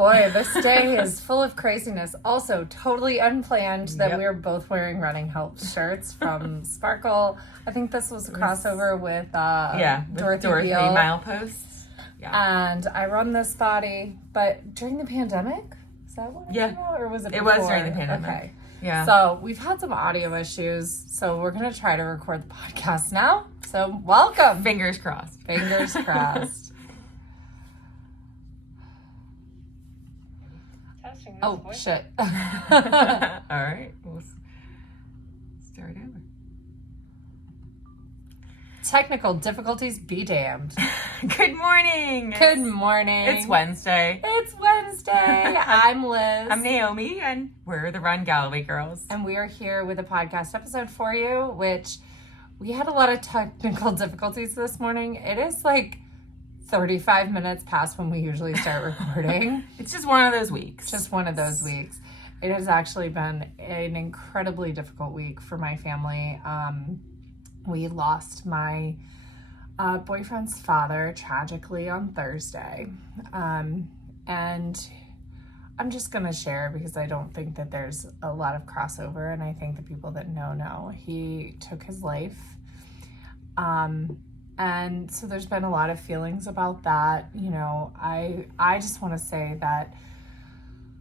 boy, this day is full of craziness. Also, totally unplanned that we were both wearing Running Help shirts from Sparkle. I think this was a crossover with Dorothy Beale. Mileposts. Yeah. And I run this body, but during the pandemic? Is that what it came out? Or was it before? It was during the pandemic. Okay. Yeah. So we've had some audio issues, so we're going to try to record the podcast now. So welcome. Fingers crossed. Fingers crossed. Oh, shit. All right. We'll start over. Technical difficulties be damned. Good morning. Good morning. It's Wednesday. It's Wednesday. I'm Liz. I'm Naomi, and we're the Run Galloway Girls. And we are here with a podcast episode for you, which we had a lot of technical difficulties this morning. It is like 35 minutes past when we usually start recording. It's just one of those weeks. Just one of those weeks. It has actually been an incredibly difficult week for my family. We lost my boyfriend's father tragically on Thursday. And I'm just going to share because I don't think that there's a lot of crossover. And I think the people that know. He took his life. And so there's been a lot of feelings about that. You know, I just want to say that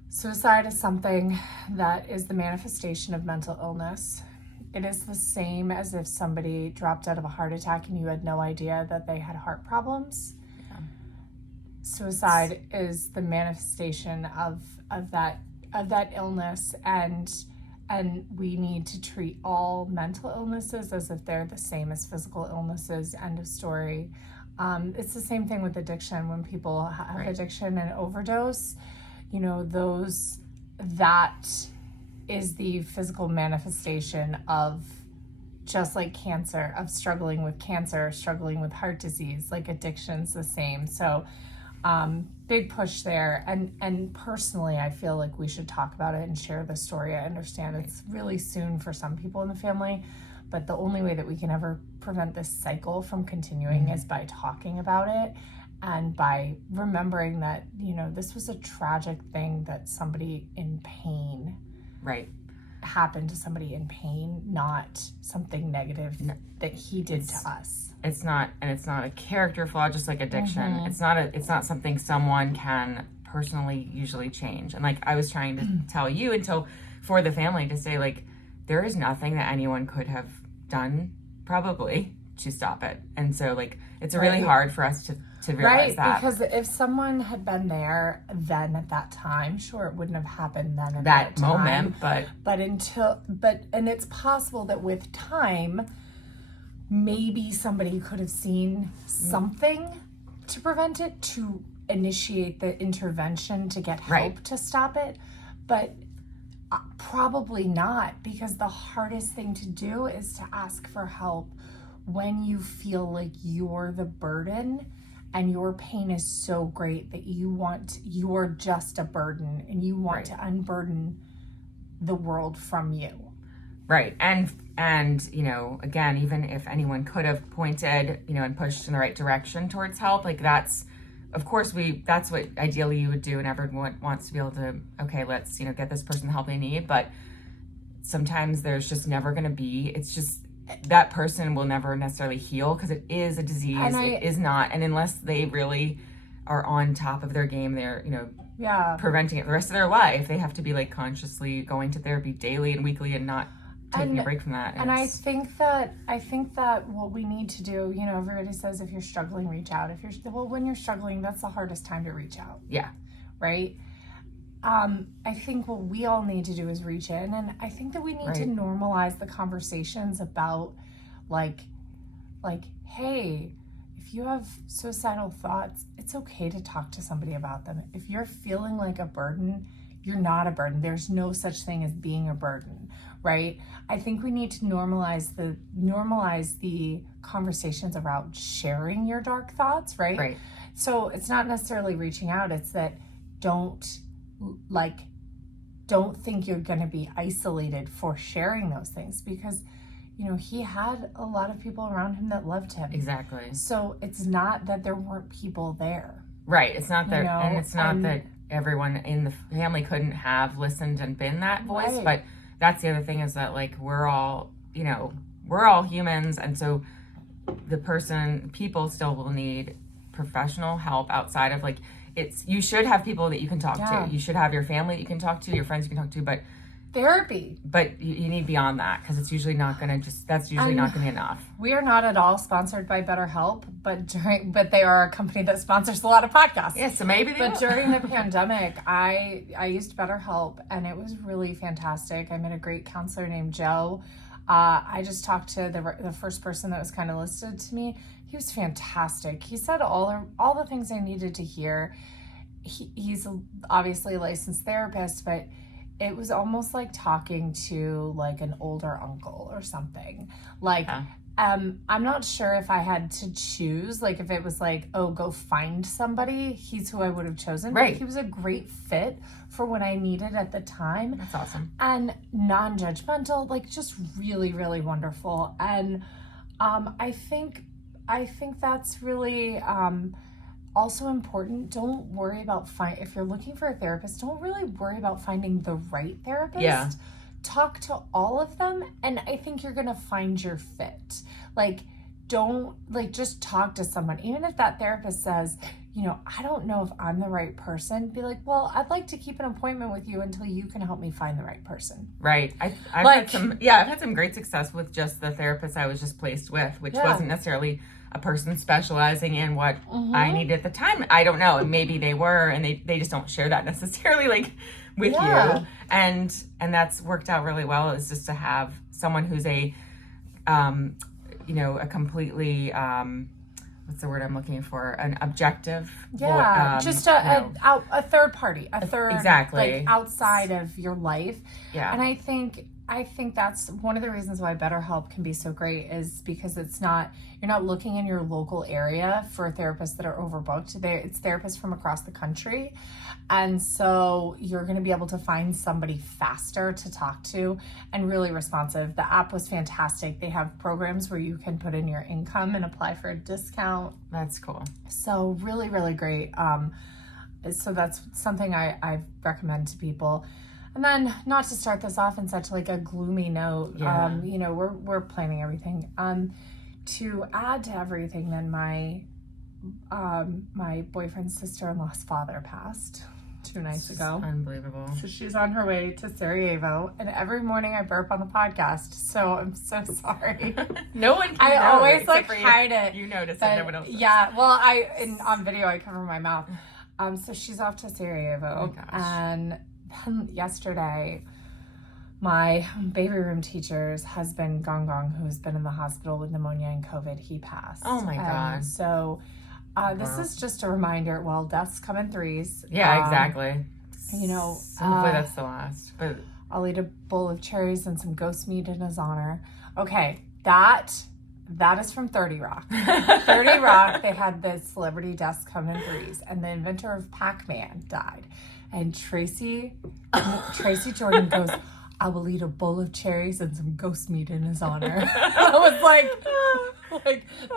suicide is something that is the manifestation of mental illness. It is the same as if somebody dropped out of a heart attack and you had no idea that they had heart problems. Yeah. Suicide is the manifestation of that illness, and we need to treat all mental illnesses as if they're the same as physical illnesses. End of story. It's the same thing with addiction. When people have addiction and overdose, you know, that is the physical manifestation of, just like cancer, of struggling with cancer, struggling with heart disease. Like addiction's the same. So big push there. And personally, I feel like we should talk about it and share the story. I understand it's really soon for some people in the family, but the only way that we can ever prevent this cycle from continuing is by talking about it and by remembering that, you know, this was a tragic thing that somebody in pain happened to somebody in pain, not something negative that he did to us. It's not a character flaw, just like addiction. It's not something someone can personally usually change. And like I was trying to tell you for the family to say, like, there is nothing that anyone could have done probably to stop it. And so like it's really hard for us to realize that. Because if someone had been there then at that time, sure, it wouldn't have happened then at that moment, but it's possible that with time maybe somebody could have seen something to prevent it, to initiate the intervention to get help to stop it, but probably not, because the hardest thing to do is to ask for help when you feel like you're the burden and your pain is so great that you're just a burden and you want to unburden the world from you. Right. And, you know, again, even if anyone could have pointed, you know, and pushed in the right direction towards help, like that's what ideally you would do, and everyone wants to be able to, okay, let's, you know, get this person the help they need. But sometimes there's just never going to be, it's just, that person will never necessarily heal because it is a disease. It is not. And unless they really are on top of their game, they're, you know, preventing it the rest of their life. They have to be like consciously going to therapy daily and weekly and not taking a break from that. And I think that what we need to do, you know, everybody says if you're struggling, reach out. When you're struggling, that's the hardest time to reach out. Yeah. Right? I think what we all need to do is reach in, and I think that we need to normalize the conversations about like, hey, if you have suicidal thoughts, it's okay to talk to somebody about them. If you're feeling like a burden, you're not a burden. There's no such thing as being a burden, right? I think we need to normalize the conversations around sharing your dark thoughts, right? So it's not necessarily reaching out. It's that don't think you're going to be isolated for sharing those things, because, you know, he had a lot of people around him that loved him. Exactly. So it's not that there weren't people there. Right. It's not that, and it's not that everyone in the family couldn't have listened and been that voice. Right. But that's the other thing, is that like we're all humans, and so people still will need professional help outside of like, you should have people that you can talk Yeah. to. You should have your family that you can talk to, your friends you can talk to, but Therapy. you need beyond that, because it's usually not going to not going to be enough. We are not at all sponsored by BetterHelp, but they are a company that sponsors a lot of podcasts. Yeah, so maybe they But will. during the pandemic, I used BetterHelp, and it was really fantastic. I met a great counselor named Joe. I just talked to the first person that was kind of listed to me. He was fantastic. He said all the things I needed to hear. He's obviously a licensed therapist, but it was almost like talking to like an older uncle or something. Like, Yeah. I'm not sure if I had to choose, like if it was like, oh, go find somebody, he's who I would have chosen. Right. But he was a great fit for what I needed at the time. That's awesome. And non-judgmental, like just really, really wonderful. And I think that's really also important. Don't worry about if you're looking for a therapist, don't really worry about finding the right therapist. Yeah. Talk to all of them, and I think you're gonna find your fit. Like, don't just talk to someone, even if that therapist says, I don't know if I'm the right person. Be like, well, I'd like to keep an appointment with you until you can help me find the right person. Right. I've had some great success with just the therapist I was just placed with, which wasn't necessarily a person specializing in what I needed at the time. I don't know. And maybe they were, and they just don't share that necessarily like with you. And that's worked out really well, is just to have someone who's a completely, what's the word I'm looking for? An objective. Just a third party, exactly, like outside of your life. Yeah. And I think that's one of the reasons why BetterHelp can be so great, is because you're not looking in your local area for therapists that are overbooked. It's therapists from across the country. And so you're going to be able to find somebody faster to talk to and really responsive. The app was fantastic. They have programs where you can put in your income and apply for a discount. That's cool. So really, really great. So that's something I recommend to people. And then, not to start this off in such like a gloomy note, we're planning everything. To add to everything, then my boyfriend's sister-in-law's father passed 2 nights ago. Unbelievable. So she's on her way to Sarajevo, and every morning I burp on the podcast, so I'm so sorry. No one can I know, always except for hide it. You notice it, But, no one else does. yeah, well, on video I cover my mouth. So she's off to Sarajevo, Oh my gosh. and then yesterday, my baby room teacher's husband, Gong, who's been in the hospital with pneumonia and COVID, he passed. Oh my God. So this is just a reminder, well, deaths come in threes. Yeah, exactly. Hopefully that's the last. But I'll eat a bowl of cherries and some ghost meat in his honor. Okay, that is from 30 Rock. 30 Rock, they had the celebrity deaths come in threes, and the inventor of Pac-Man died. And Tracy Jordan goes, I will eat a bowl of cherries and some ghost meat in his honor. I was like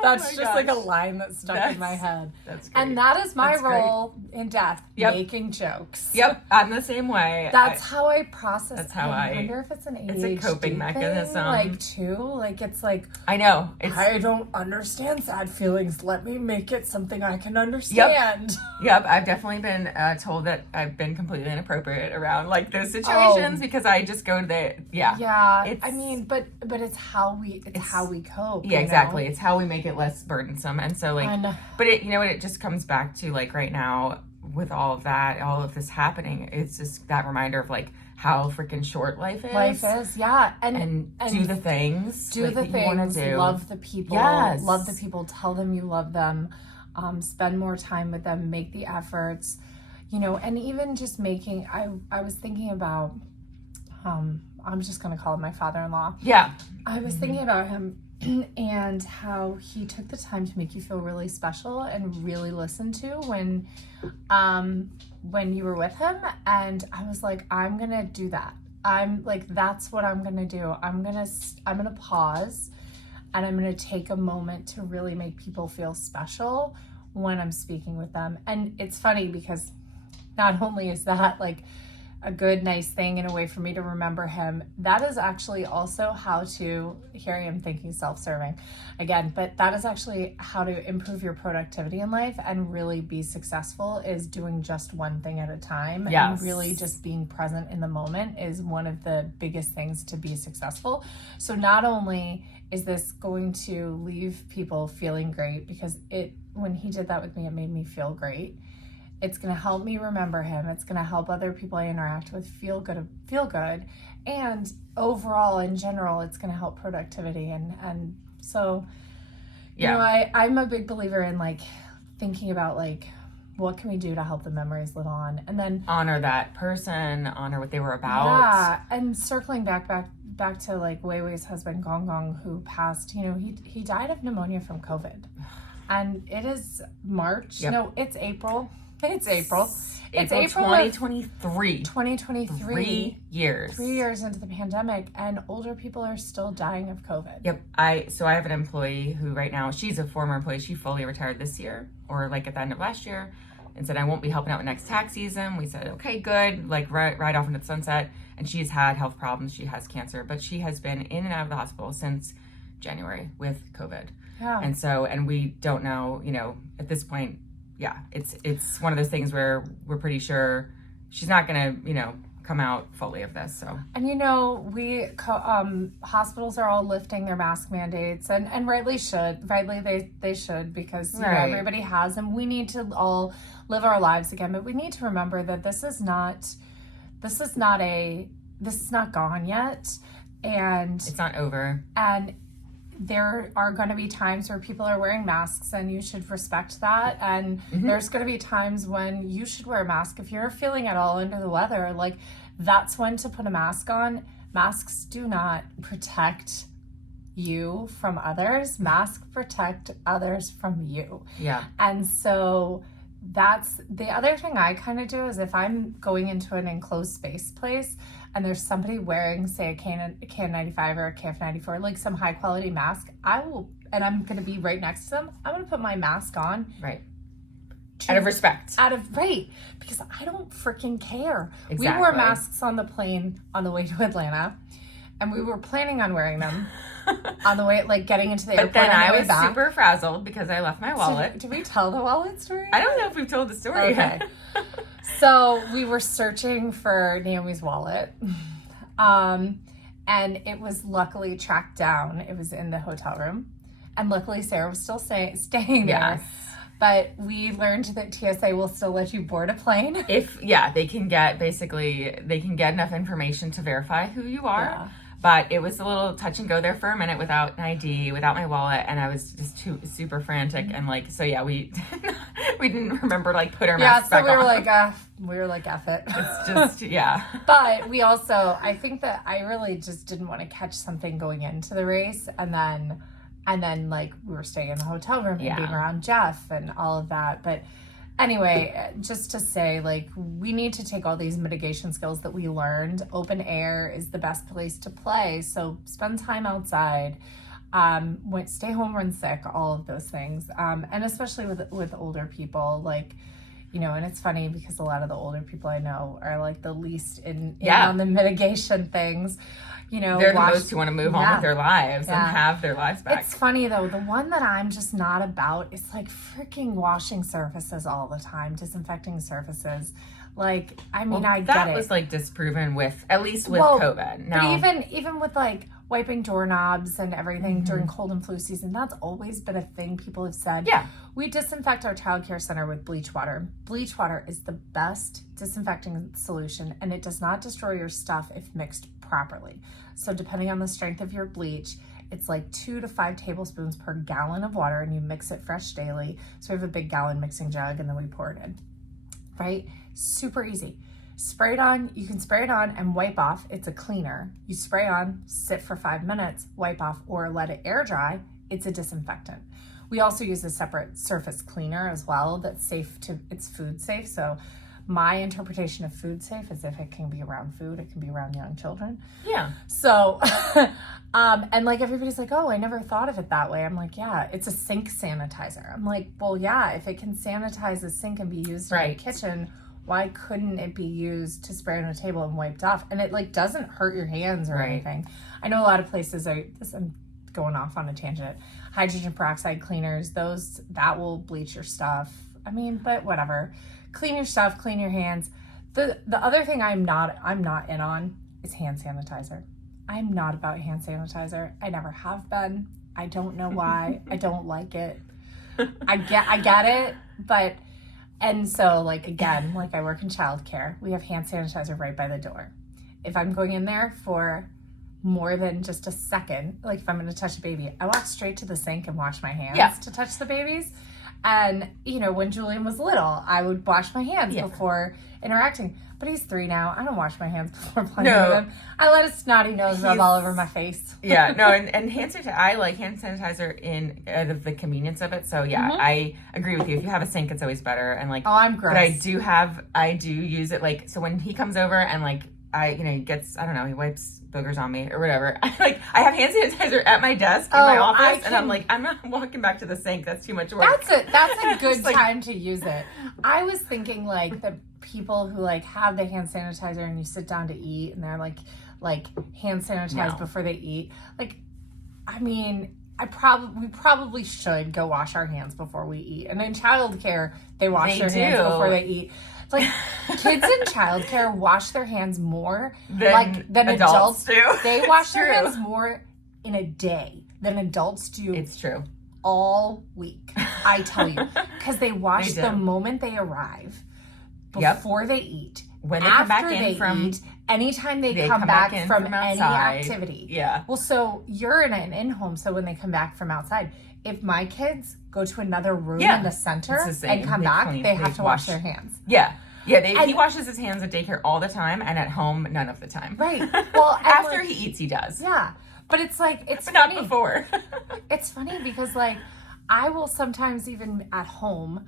that's my just like a gosh. line that stuck in my head. That's great. And that is my That's great. role in death, Yep. making jokes. Yep, I'm the same way. That's how I process. That's how I I- wonder if it's an ADHD it's a coping thing, mechanism. like too. Like it's like I know. It's I don't understand sad feelings. Let me make it something I can understand. Yep, I've definitely been told that I've been completely inappropriate around like those situations because I just go to the Yeah. It's- I mean, but it's how we how we cope. Yeah, you know? exactly. It's how we make it less burdensome. And so like And- but it just comes back to like right now with all of that, all of this happening, it's just that reminder of like how freaking short life is. Life is, yeah. And do the things. Do like, the that you wanna things. do. Love the people. Yes. Love the people. Tell them you love them. Spend more time with them. Make the efforts. And even just making. I was thinking about. I'm just gonna call him my father-in-law. Yeah. I was thinking about him and how he took the time to make you feel really special and really listened to when you were with him. And I was like, I'm gonna do that. I'm like, that's what I'm gonna do. I'm gonna pause, and I'm gonna take a moment to really make people feel special when I'm speaking with them. And it's funny because not only is that like a good, nice thing and a way for me to remember him, that is actually also how to, here I am thinking self-serving again, but that is actually how to improve your productivity in life and really be successful, is doing just one thing at a time. Yes. And really just being present in the moment is one of the biggest things to be successful. So not only is this going to leave people feeling great, because when he did that with me, it made me feel great. It's going to help me remember him. It's going to help other people I interact with feel good. And overall, in general, it's going to help productivity. And so, you know, I'm a big believer in like thinking about like, what can we do to help the memories live on? And then honor that person, honor what they were about. Yeah. And circling back to like Wei Wei's husband, Gong Gong, who passed, you know, he died of pneumonia from COVID. And it is March. Yep. No, it's April. It's April. It's April 2023. 2023. 3 years. 3 years into the pandemic, and older people are still dying of COVID. Yep. I have an employee who right now, she's a former employee. She fully retired this year, or like at the end of last year, and said, I won't be helping out with next tax season. We said, okay, good. Like right off into the sunset. And she's had health problems. She has cancer, but she has been in and out of the hospital since January with COVID. Yeah. And we don't know, you know, at this point, yeah, it's one of those things where we're pretty sure she's not going to, you know, come out fully of this. So, and you know, hospitals are all lifting their mask mandates, and rightly they should, because you know, everybody has them. We need to all live our lives again, but we need to remember that this is not gone yet, and it's not over. And there are going to be times where people are wearing masks, and you should respect that. And there's going to be times when you should wear a mask. If you're feeling at all under the weather, like, that's when to put a mask on. Masks do not protect you from others. Masks protect others from you. Yeah. And so that's the other thing I kind of do, is if I'm going into an enclosed space place and there's somebody wearing, say, a KN95 or a KF94, like some high quality mask, and I'm going to be right next to them, I'm going to put my mask on. Right. Out of respect. Because I don't freaking care. Exactly. We wore masks on the plane on the way to Atlanta, and we were planning on wearing them on the way, like getting into the airport. But then I was back. super frazzled because I left my wallet. Did we tell the wallet story? I don't know if we've told the story yet. So we were searching for Naomi's wallet, and it was luckily tracked down. It was in the hotel room, and luckily Sarah was still staying there. Yes. But we learned that TSA will still let you board a plane. They can get enough information to verify who you are. Yeah. But it was a little touch and go there for a minute without an ID, without my wallet, and I was just super frantic, and like, so yeah, we didn't remember like put our masks back on. Yeah, so we were like, F it. It's just, yeah. But we also, I think that I really just didn't want to catch something going into the race, and then like we were staying in the hotel room and being around Jeff and all of that. But anyway, just to say, like, we need to take all these mitigation skills that we learned. Open air is the best place to play. So spend time outside, stay home when sick, all of those things. And especially with older people, like, you know, and it's funny because a lot of the older people I know are like the least in on the mitigation things. You know, they're the most who want to move on with their lives and have their lives back. It's funny though, the one that I'm just not about is like freaking washing surfaces all the time, disinfecting surfaces. Like, I mean, I get it. That was like disproven with, at least with COVID. Now, but even with like wiping doorknobs and everything during cold and flu season, that's always been a thing people have said. Yeah. We disinfect our childcare center with bleach water. Bleach water is the best disinfecting solution, and it does not destroy your stuff if mixed properly. So depending on the strength of your bleach, it's like 2 to 5 tablespoons per gallon of water, and you mix it fresh daily. So we have a big gallon mixing jug, and then we pour it in, right? Super easy. Spray it on. You can spray it on and wipe off. It's a cleaner. You spray on, sit for 5 minutes, wipe off, or let it air dry. It's a disinfectant. We also use a separate surface cleaner as well that's it's food safe. So my interpretation of food safe is if it can be around food, it can be around young children. Yeah. So, and like everybody's like, oh, I never thought of it that way. I'm like, yeah, it's a sink sanitizer. I'm like, well, yeah, if it can sanitize a sink and be used in the kitchen, why couldn't it be used to spray on a table and wiped off? And it like doesn't hurt your hands or anything. I know a lot of places are, I'm going off on a tangent, hydrogen peroxide cleaners, that will bleach your stuff. I mean, but whatever. Clean your stuff, clean your hands. The other thing I'm not in on is hand sanitizer. I'm not about hand sanitizer. I never have been. I don't know why. I don't like it. I get it, but, and so like, again, like I work in childcare, we have hand sanitizer right by the door. If I'm going in there for more than just a second, like if I'm going to touch a baby, I walk straight to the sink and wash my hands to touch the babies. And, you know, when Julian was little, I would wash my hands before interacting. But he's 3 now. I don't wash my hands before playing with him. I let his snotty nose rub all over my face. And hand sanitizer, I like hand sanitizer in the convenience of it. So I agree with you. If you have a sink, it's always better. And like, I'm gross. But I do use it like, so when he comes over and like, he gets, I don't know, he wipes boogers on me or whatever. I have hand sanitizer at my desk in my office, and I'm like, I'm not walking back to the sink. That's too much work. That's a good time to use it. I was thinking like the people who like have the hand sanitizer and you sit down to eat and they're like hand sanitized before they eat. Like, I mean, we probably should go wash our hands before we eat. And in childcare, they wash their hands before they eat. Like, kids in childcare wash their hands more than adults do. They wash their hands more in a day than adults do. It's true. All week, I tell you. Because they wash the moment they arrive, before they eat, when they come back in from eat, anytime they come back from any activity. Yeah. Well, so you're in an in-home, so when they come back from outside, if my kids go to another room in the center and come back, they have to wash their hands. He washes his hands at daycare all the time, and at home, none of the time. Right. Well, after he eats, he does. Yeah. But it's like, it's but funny. Not before. It's funny because like, I will sometimes even at home,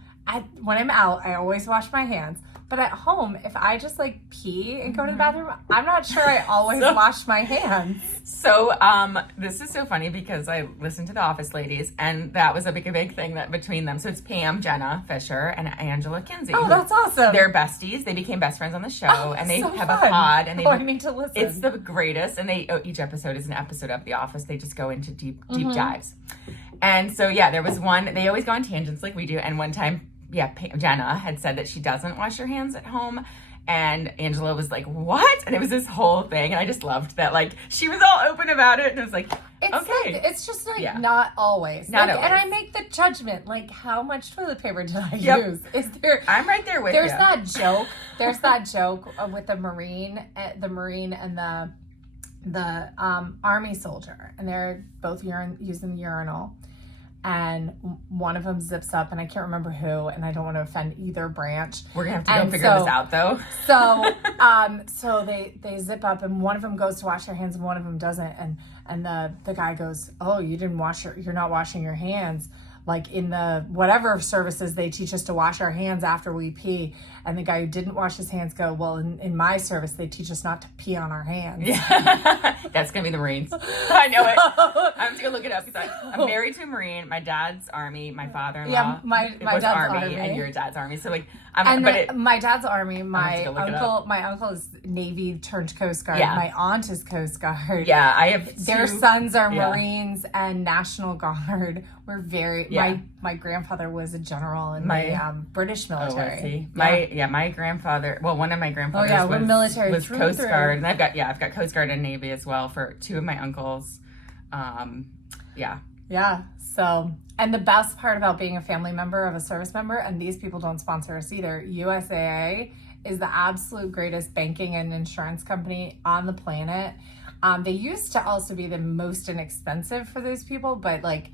when I'm out, I always wash my hands. But at home, if I just like pee and go to the bathroom, I'm not sure I always wash my hands. So this is so funny because I listened to The Office Ladies, and that was a big thing that between them. So it's Pam, Jenna Fisher, and Angela Kinsey. Oh, that's awesome. They're besties. They became best friends on the show, and they have a pod. And I need to listen. It's the greatest. And each episode is an episode of The Office. They just go into deep dives. And so there was one. They always go on tangents like we do. And one time, Jenna had said that she doesn't wash her hands at home. And Angela was like, what? And it was this whole thing. And I just loved that, like, she was all open about it. And it was like, it's just like, not always. Not always. And I make the judgment, like, how much toilet paper did I use? I'm right there with you. There's that joke with the Marine and the Army soldier. And they're both using the urinal. And one of them zips up, and I can't remember who, and I don't want to offend either branch. We're gonna have to go figure this out, though. So they zip up, and one of them goes to wash their hands, and one of them doesn't. And the guy goes, "Oh, you're not washing your hands." Like in the whatever services, they teach us to wash our hands after we pee. And the guy who didn't wash his hands go, well, in my service, they teach us not to pee on our hands. Yeah. That's going to be the Marines. I know it. I'm just going to look it up. Because I'm married to a Marine. My dad's Army. My father-in-law my dad's Army. And your dad's Army. So like, my dad's Army. My uncle is Navy turned Coast Guard. Yeah. My aunt is Coast Guard. Yeah, I have Their sons are Marines and National Guard. We're very my grandfather was a general in the British military. Oh, was he? My grandfather. Well, one of my grandfathers was military was through Coast through. Guard, and I've got Coast Guard and Navy as well for 2 of my uncles. Yeah. So, and the best part about being a family member of a service member, and these people don't sponsor us either, USAA is the absolute greatest banking and insurance company on the planet. They used to also be the most inexpensive for those people, but like,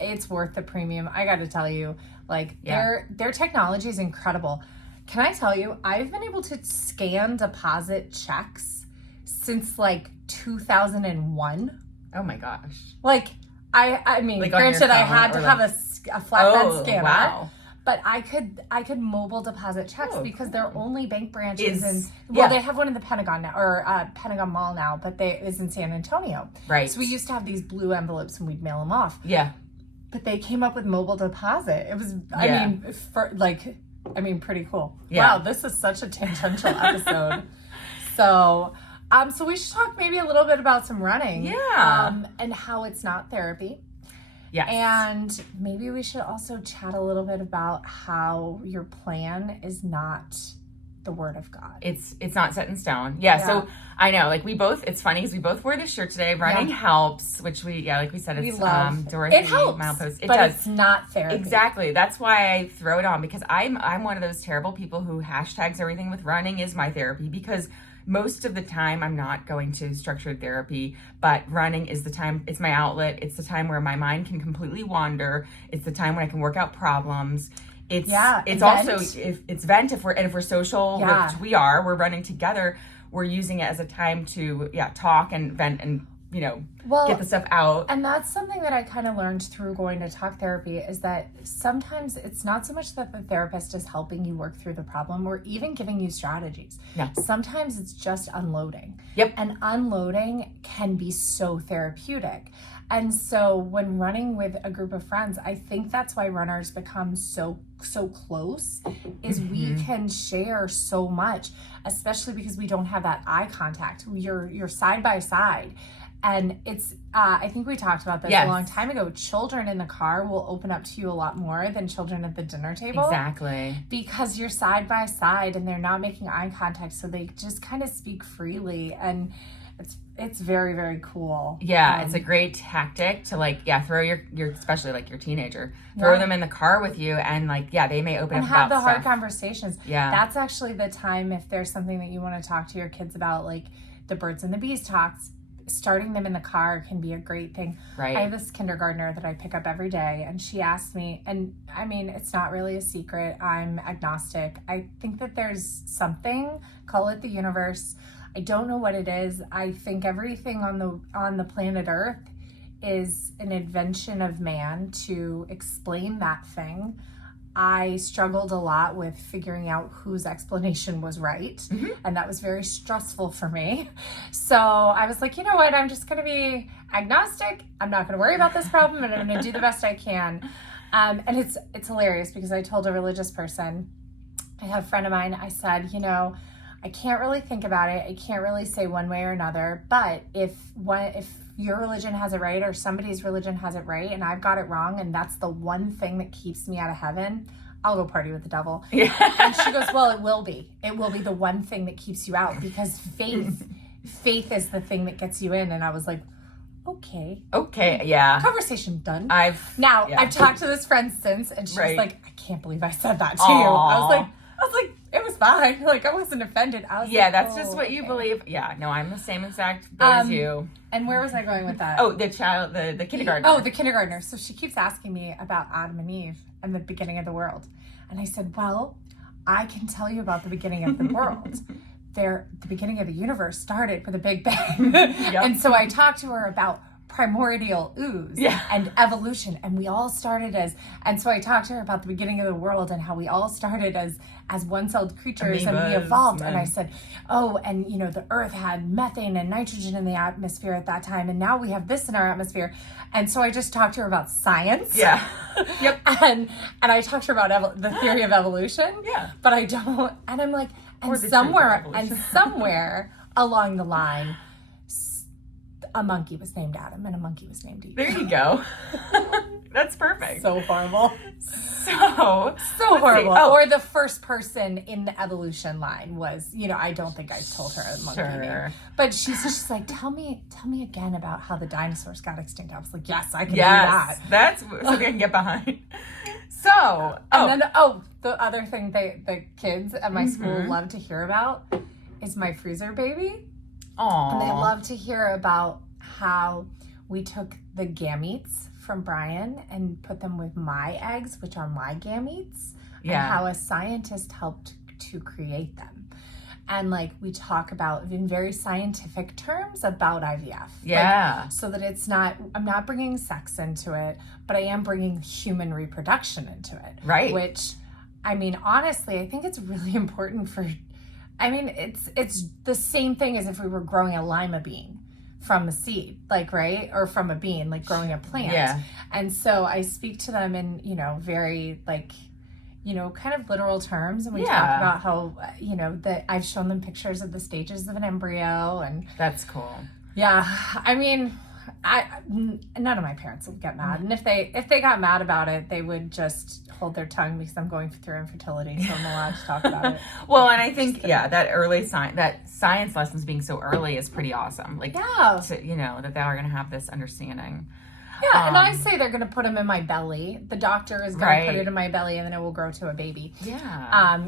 it's worth the premium. I got to tell you, like their technology is incredible. Can I tell you, I've been able to scan deposit checks since like 2001. Oh my gosh. Like, I mean, like granted, I had to have a flatbed scanner. Wow. But I could mobile deposit checks because they're only bank branches they have one in the Pentagon now, or Pentagon Mall now, but is in San Antonio. Right. So we used to have these blue envelopes and we'd mail them off. Yeah. But they came up with mobile deposit. It was, I mean, for like I mean, pretty cool. Yeah. Wow, this is such a tangential episode. So we should talk maybe a little bit about some running. Yeah. And how it's not therapy. Yes. And maybe we should also chat a little bit about how your plan is not the word of God. It's not set in stone. Yeah. So I know, like it's funny because we both wore this shirt today. Running helps, which like we said, it's Dorothy it helps, Milepost. It but does. It's not therapy. Exactly. That's why I throw it on, because I'm one of those terrible people who hashtags everything with running is my therapy, because most of the time I'm not going to structured therapy, but running is the time, it's my outlet. It's the time where my mind can completely wander. It's the time when I can work out problems. It's also, if it's vent, if we're social, which we're running together, we're using it as a time to talk and vent and get the stuff out. And that's something that I kind of learned through going to talk therapy, is that sometimes it's not so much that the therapist is helping you work through the problem or even giving you strategies. No. Sometimes it's just unloading. Yep. And unloading can be so therapeutic. And so when running with a group of friends, I think that's why runners become so close, is we can share so much, especially because we don't have that eye contact. You're side by side. And it's, I think we talked about this a long time ago. Children in the car will open up to you a lot more than children at the dinner table. Exactly. Because you're side by side and they're not making eye contact. So they just kind of speak freely. And it's very, very cool. Yeah, it's a great tactic to throw your especially like your teenager, throw them in the car with you, and they may open and up have about the hard stuff. Conversations. Yeah. That's actually the time, if there's something that you want to talk to your kids about, like the birds and the bees talks, starting them in the car can be a great thing. Right. I have this kindergartner that I pick up every day, and she asked me, and I mean, it's not really a secret, I'm agnostic. I think that there's something, call it the universe. I don't know what it is. I think everything on the planet Earth is an invention of man to explain that thing. I struggled a lot with figuring out whose explanation was right, and that was very stressful for me. So I was like, you know what? I'm just going to be agnostic. I'm not going to worry about this problem, and I'm going to do the best I can. And it's hilarious because I told a religious person, I have a friend of mine, I said, I can't really think about it. I can't really say one way or another. But if your religion has it right, or somebody's religion has it right, and I've got it wrong, and that's the one thing that keeps me out of heaven, I'll go party with the devil. Yeah. And she goes, well, it will be. It will be the one thing that keeps you out, because faith is the thing that gets you in. And I was like, okay, yeah. Conversation done. I've talked to this friend since, and she was like, I can't believe I said that to you. Aww. I was like, it was fine. Like, I wasn't offended. I was that's just what you believe. Yeah, no, I'm the same exact boat as you. And where was I going with that? Oh, the kindergartner. Oh, the kindergartner. So she keeps asking me about Adam and Eve and the beginning of the world. And I said, well, I can tell you about the beginning of the world. The beginning of the universe started with a Big Bang. And so I talked to her about primordial ooze and evolution, and we all started and so I talked to her about the beginning of the world and how we all started as one-celled creatures, amoebas, and we evolved. And I said, and the earth had methane and nitrogen in the atmosphere at that time, and now we have this in our atmosphere. And so I just talked to her about science. Yep. And I talked to her about the theory of evolution. But I don't, and I'm like, and somewhere along the line, a monkey was named Adam and a monkey was named Eve. There you go. That's perfect. So horrible. So horrible. Or the first person in the evolution line was, I don't think I told her a monkey name. But she's just like, tell me again about how the dinosaurs got extinct. I was like, yes, I can do that. That's something I can get behind. So, and then, the other thing the kids at my school love to hear about is my freezer baby. Aww. And they love to hear about how we took the gametes from Brian and put them with my eggs, which are my gametes, and how a scientist helped to create them. And we talk about in very scientific terms about IVF. Yeah. So that I'm not bringing sex into it, but I am bringing human reproduction into it. Right. Which, honestly, I think it's really important it's the same thing as if we were growing a lima bean from a seed, right? Or from a bean, growing a plant. Yeah. And so I speak to them in, very kind of literal terms, and we Yeah. talk about how, that I've shown them pictures of the stages of an embryo, and That's cool. yeah, I mean, none of my parents would get mad, and if they got mad about it, they would just hold their tongue because I'm going through infertility, so I'm allowed to talk about it. Well, and I think that early science lessons being so early is pretty awesome. Like, Yeah. that they are going to have this understanding. Yeah, and I say they're going to put them in my belly. The doctor is going to put it in my belly, and then it will grow to a baby. Yeah. I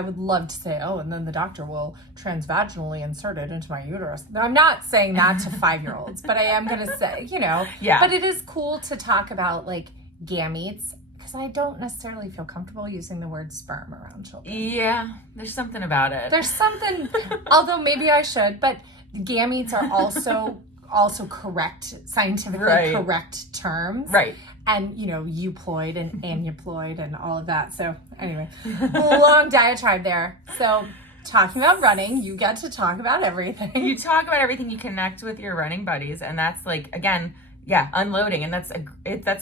would love to say, and then the doctor will transvaginally insert it into my uterus. Now, I'm not saying that to 5-year-olds, but I am going to say, Yeah. But it is cool to talk about, like, gametes, because I don't necessarily feel comfortable using the word sperm around children. Yeah, there's something about it. There's something, although maybe I should, but gametes are also correct, scientifically correct terms. Right. And, euploid and aneuploid and all of that. So anyway, long diatribe there. So talking about running, you get to talk about everything. You talk about everything, you connect with your running buddies, and that's like, again, unloading. And that's a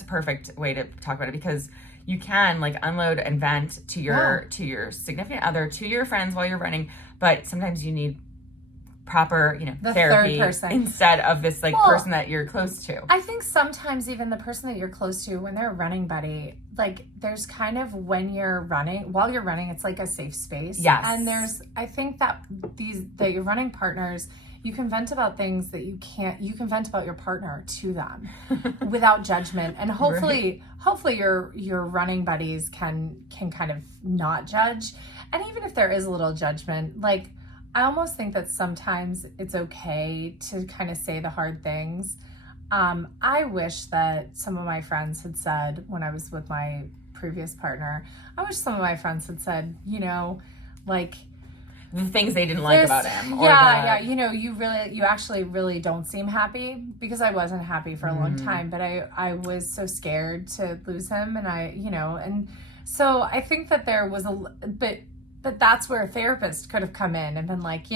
perfect way to talk about it, because you can like unload and vent to your significant other, to your friends while you're running, but sometimes you need proper, the therapy third person instead of this person that you're close to. I think sometimes even the person that you're close to, when they're a running buddy, like there's kind of while you're running, it's like a safe space. Yes. And I think that your running partners, you can vent about things that you can vent about your partner to them without judgment. And hopefully your running buddies can kind of not judge. And even if there is a little judgment, like, I almost think that sometimes it's okay to kind of say the hard things. I wish that some of my friends had said, when I was with my previous partner, I wish some of my friends had said, like, the things they didn't like about him. You actually really don't seem happy, because I wasn't happy for a long time, but I was so scared to lose him, and and so I think that there was but that's where a therapist could have come in and been like,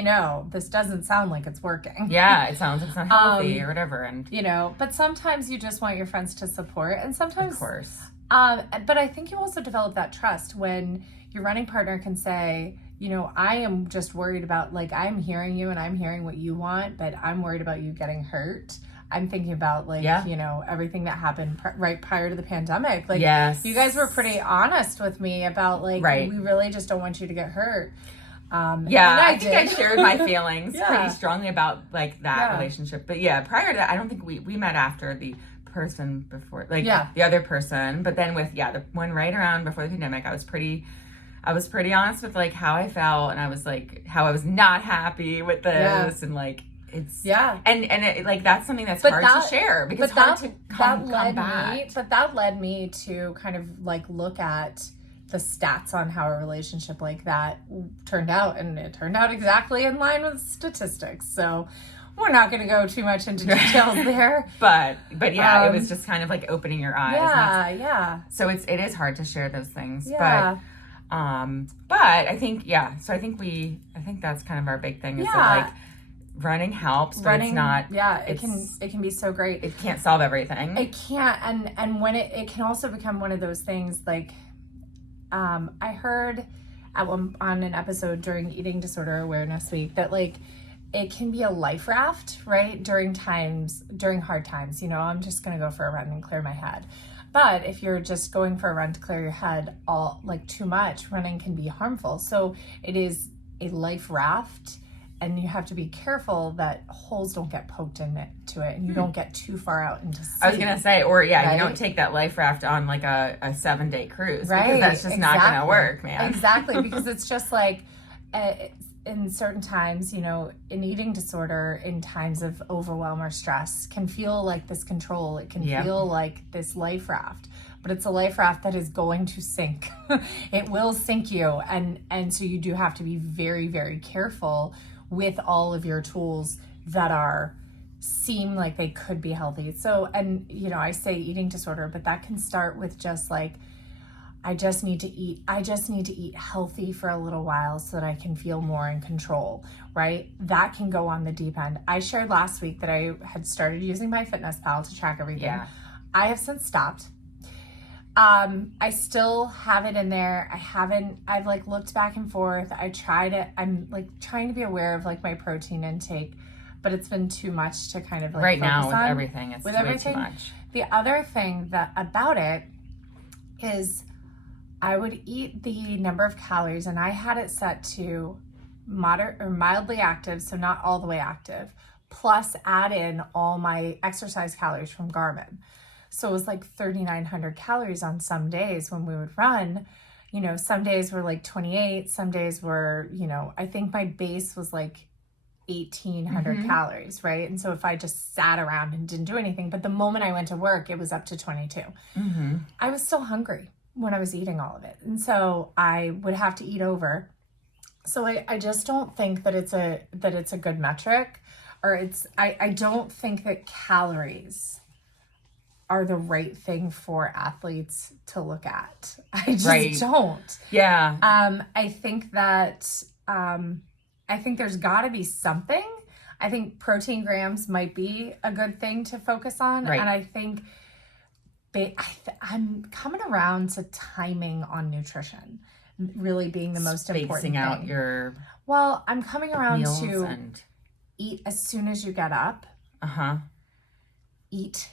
this doesn't sound like it's working. Yeah, it sounds like it's not healthy or whatever. And but sometimes you just want your friends to support, and sometimes, of course. But I think you also develop that trust when your running partner can say, I am just worried about, like, I'm hearing you and I'm hearing what you want, but I'm worried about you getting hurt. I'm thinking about, like, everything that happened right prior to the pandemic. Like, yes. You guys were pretty honest with me about, like, we really just don't want you to get hurt. I think I shared my feelings pretty strongly about, like, that relationship. But prior to that, I don't think we met after the person before, like, the other person. But then with, the one right around before the pandemic, I was pretty honest with, like, how I felt, and I was like, how I was not happy with this, and, like, it's and it, like, that's something that's hard to share, because it's hard to come back. But that led me to kind of, like, look at the stats on how a relationship like that turned out, and it turned out exactly in line with statistics. So we're not going to go too much into details there. But it was just kind of like opening your eyes. So it is hard to share those things. Yeah. But I think I think that's kind of our big thing, is that, like, running helps, but it's not. Yeah, it can be so great. It can't solve everything. It can't, and when it can also become one of those things, like, I heard on an episode during Eating Disorder Awareness Week that, like, it can be a life raft, right? During hard times, I'm just gonna go for a run and clear my head. But if you're just going for a run to clear your head too much, running can be harmful. So it is a life raft, and you have to be careful that holes don't get poked into it, and you don't get too far out into sea. I was gonna say, you don't take that life raft on, like, a 7-day cruise, right? Because that's just not gonna work, man. Exactly, because it's just like, in certain times, an eating disorder in times of overwhelm or stress can feel like this control. It can feel like this life raft, but it's a life raft that is going to sink. It will sink you, and so you do have to be very, very careful with all of your tools that seem like they could be healthy. So, and I say eating disorder, but that can start with just like, I just need to eat healthy for a little while so that I can feel more in control, right? That can go on the deep end. I shared last week that I had started using MyFitnessPal to track everything. Yeah. I have since stopped. I still have it in there. I've like looked back and forth. I tried it. I'm like trying to be aware of like my protein intake, but it's been too much to kind of like Right now focus with on. everything, it's way too much. The other thing that about it is I would eat the number of calories, and I had it set to moderate or mildly active, so not all the way active, plus add in all my exercise calories from Garmin. So it was like 3,900 calories on some days when we would run. You know, some days were like 28, some days were, you know, I think my base was like 1,800 calories, right? And so if I just sat around and didn't do anything, but the moment I went to work, it was up to 22. I was still hungry when I was eating all of it. And so I would have to eat over. So I just don't think that it's a good metric, or I don't think that calories are the right thing for athletes to look at. I just don't. Yeah. I think that I think there's got to be something. I think protein grams might be a good thing to focus on, and I think I'm coming around to timing on nutrition really being the most important thing. Spacing out your I'm coming around to and eat as soon as you get up. Eat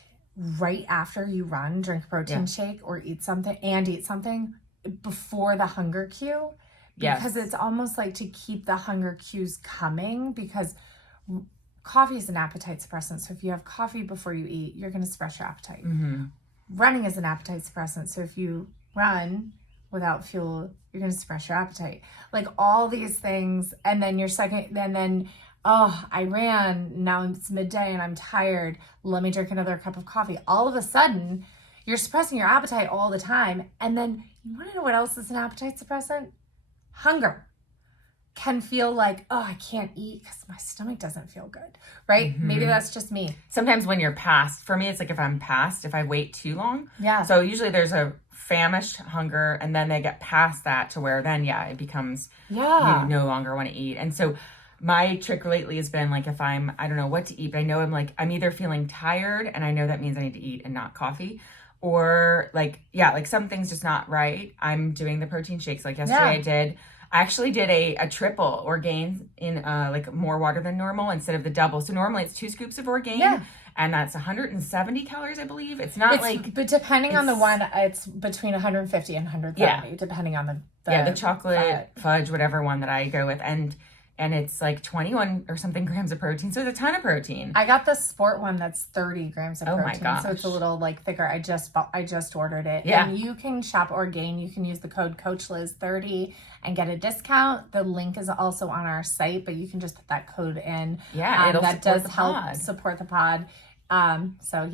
right after you run, drink a protein shake or eat something before the hunger cue. Because it's almost like to keep the hunger cues coming, because coffee is an appetite suppressant. So if you have coffee before you eat, you're going to suppress your appetite. Running is an appetite suppressant. So if you run without fuel, you're going to suppress your appetite. Like all these things. And then I ran, now it's midday and I'm tired. Let me drink another cup of coffee. All of a sudden, you're suppressing your appetite all the time. And then you want to know what else is an appetite suppressant? Hunger. Can feel like, oh, I can't eat because my stomach doesn't feel good, right? Maybe that's just me. Sometimes when you're past, for me, it's like if I wait too long. Yeah. So usually there's a famished hunger, and then they get past that to where then, it becomes, you no longer want to eat. And so my trick lately has been like, if I don't know what to eat, but I know I'm either feeling tired and I know that means I need to eat and not coffee, or like something's just not right. I'm doing the protein shakes. Like yesterday I actually did a triple Orgain in like more water than normal instead of the double. So normally it's 2 scoops of Orgain and that's 170 calories, I believe. But depending on the one, it's between 150 and 130, depending on the chocolate fudge, whatever one that I go with. And it's like 21 or something grams of protein. So it's a ton of protein. I got the sport one that's 30 grams of protein. Oh my gosh. So it's a little like thicker. I just ordered it. Yeah. And you can shop Orgain. You can use the code CoachLiz30 and get a discount. The link is also on our site, but you can just put that code in. Yeah, that does help support the pod. So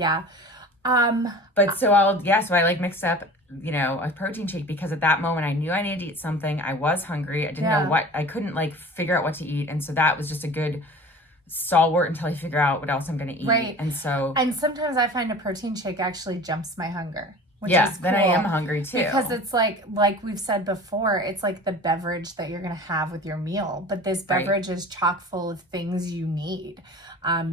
I like mixed up, a protein shake, because at that moment I knew I needed to eat something. I was hungry. I didn't know what, I couldn't like figure out what to eat. And so that was just a good stalwart until I figure out what else I'm going to eat. Right. And sometimes I find a protein shake actually jumps my hunger. Which is cool, then I am hungry too. Because it's like we've said before, it's like the beverage that you're going to have with your meal. But this beverage is chock full of things you need. I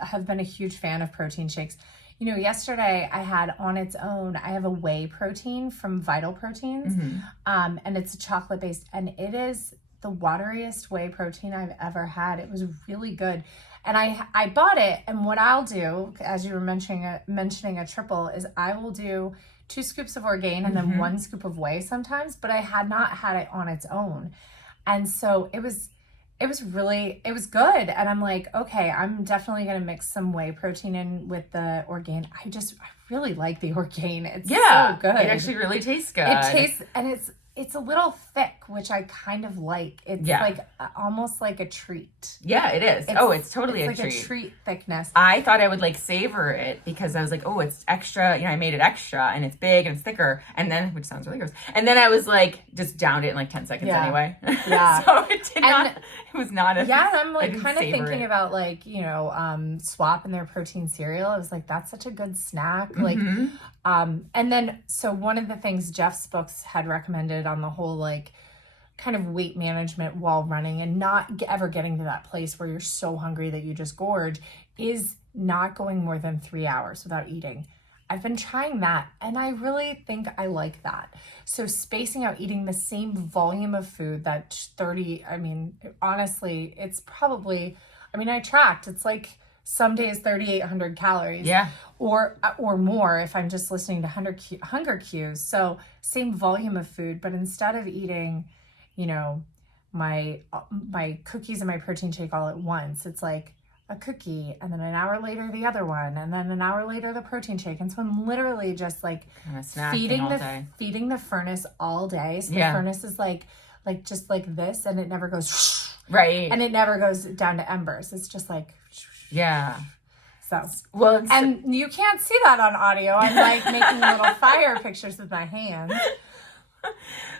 have been a huge fan of protein shakes. Yesterday I had on its own, I have a whey protein from Vital Proteins. And it's a chocolate based, and it is the wateriest whey protein I've ever had. It was really good. And I bought it, and what I'll do, as you were mentioning a triple, is I will do 2 scoops of Orgain and then 1 scoop of whey sometimes, but I had not had it on its own. And so it was good. And I'm like, okay, I'm definitely going to mix some whey protein in with the Orgain. I really like the Orgain. It's so good. It actually really tastes good. It tastes, and it's a little thick, which I kind of like. It's like almost like a treat. Yeah, it is. It's totally it's a like treat. A treat thickness. I thought I would like savor it because I was like, it's extra. I made it extra and it's big and it's thicker. And then, which sounds really gross. And then I was like, just downed it in like 10 seconds anyway. Yeah. So it was not a. Yeah, and I'm like kind of thinking about like, Swap and their protein cereal. I was like, that's such a good snack. Like, and then, so one of the things Jeff's books had recommended on the whole, like, kind of weight management while running and not ever getting to that place where you're so hungry that you just gorge, is not going more than 3 hours without eating. I've been trying that, and I really think I like that. So spacing out, eating the same volume of food, that 30, I mean, honestly, it's probably, I mean, I tracked, it's like some days 3,800 calories. Yeah. Or more if I'm just listening to hunger cues. So same volume of food, but instead of eating, you know, my cookies and my protein shake all at once, it's like a cookie, and then an hour later the other one, and then an hour later the protein shake. And so I'm literally just like Kind of snacking all day. feeding the furnace all day. So Yeah. the furnace is like just like this, and it never goes Right. and it never goes down to embers. It's just like Yeah. so. Well, it's, And you can't see that on audio. I'm like making little fire pictures with my hands.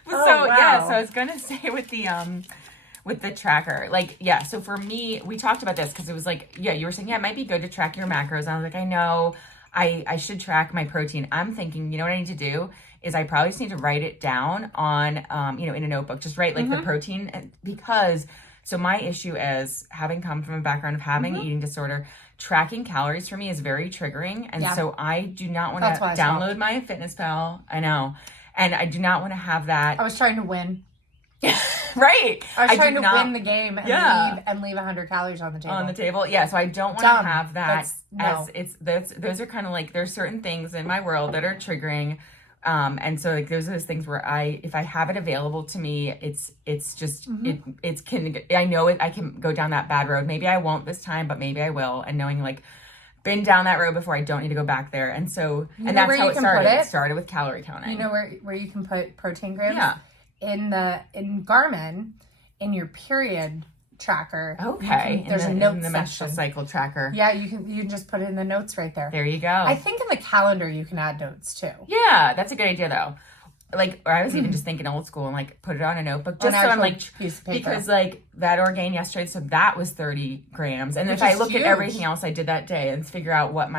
so yeah, wow. so I was gonna say with the tracker, like, yeah, so for me, we talked about this because it was like, yeah, you were saying, yeah, it might be good to track your macros. And I was like, I know I should track my protein. I'm thinking, you know what I need to do is I probably just need to write it down on, in a notebook, just write like the protein, because so my issue is, having come from a background of having an eating disorder, tracking calories for me is very triggering. And so I do not want to download my MyFitnessPal. I know. And I do not want to have that. I was trying to win. Right. I was trying to win the game and leave 100 calories on the table. On the table. Yeah. So I don't want to have that those are kind of like, there's certain things in my world that are triggering. And so like those are those things where if I have it available to me, it's just, I know I can go down that bad road. Maybe I won't this time, but maybe I will. And knowing like, been down that road before, I don't need to go back there. And so, and that's how it started. It started with calorie counting. You know where you can put protein grams? Yeah. In Garmin, in your period tracker. Okay. There's a notes in the menstrual cycle tracker. Yeah, you can just put it in the notes right there. There you go. I think in the calendar you can add notes too. Yeah, that's a good idea though. Like, or I was even just thinking old school and like put it on a notebook, just so I'm like, piece of paper. Because like that Orgain yesterday, so that was 30 grams. And if I look at everything else I did that day and figure out what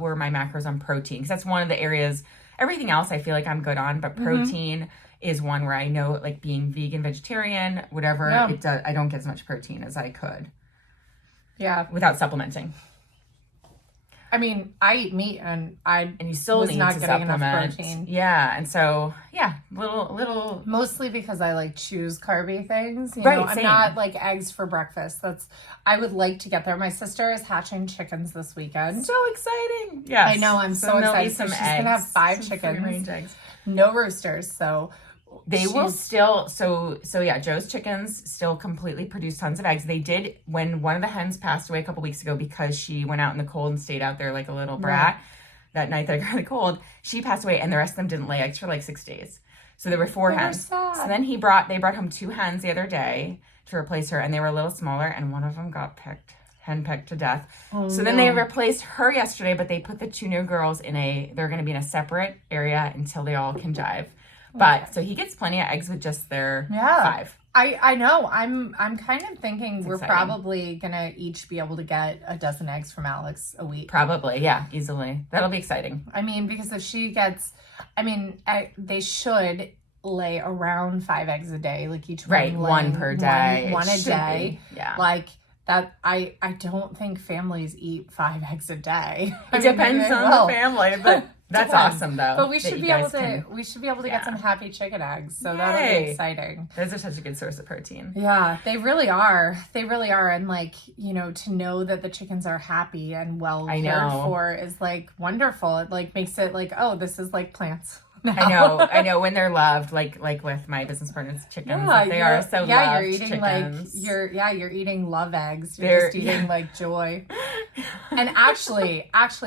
were my macros on protein, because that's one of the areas. Everything else I feel like I'm good on, but protein is one where I know, like being vegan, vegetarian, whatever, it does, I don't get as much protein as I could. Yeah. Without supplementing. I mean, I eat meat and you still was need not to getting supplement. enough protein. Yeah, and so little. Mostly because I like choose carby things. You right, know, same. I'm not like eggs for breakfast. I would like to get there. My sister is hatching chickens this weekend. So exciting! Yes, I know. I'm so excited. So she's gonna have 5 chickens. Free-range eggs. No roosters. So they will still. So yeah. Joe's chickens still completely produce tons of eggs. They did when one of the hens passed away a couple weeks ago because she went out in the cold and stayed out there like a little brat. That night that I got the cold, she passed away, and the rest of them didn't lay eggs for like 6 days. So there were 4 hens. So then they brought home 2 hens the other day to replace her, and they were a little smaller, and one of them got henpecked to death. So then they replaced her yesterday, but they put the 2 new girls they're going to be in a separate area until they all can jive. But so he gets plenty of eggs with just their 5. I know. I'm kind of thinking we're exciting. probably gonna each be able to get a dozen eggs from Alex a week. Probably, yeah, easily. That'll be exciting. I mean, because if she gets, they should lay around 5 eggs a day, like each one. One per day. One a day. Yeah. Like that. I don't think families eat 5 eggs a day. It depends on the family, but. That's awesome, though. But we should be able to get some happy chicken eggs. So that'll be exciting. Those are such a good source of protein. Yeah, they really are. They really are. And like, to know that the chickens are happy and well cared for is like wonderful. It like makes it like, oh, this is like plants. Now. I know when they're loved, like with my business partner's chickens. They are so loved. You're eating chickens. you're eating love eggs. You're just eating like joy. And actually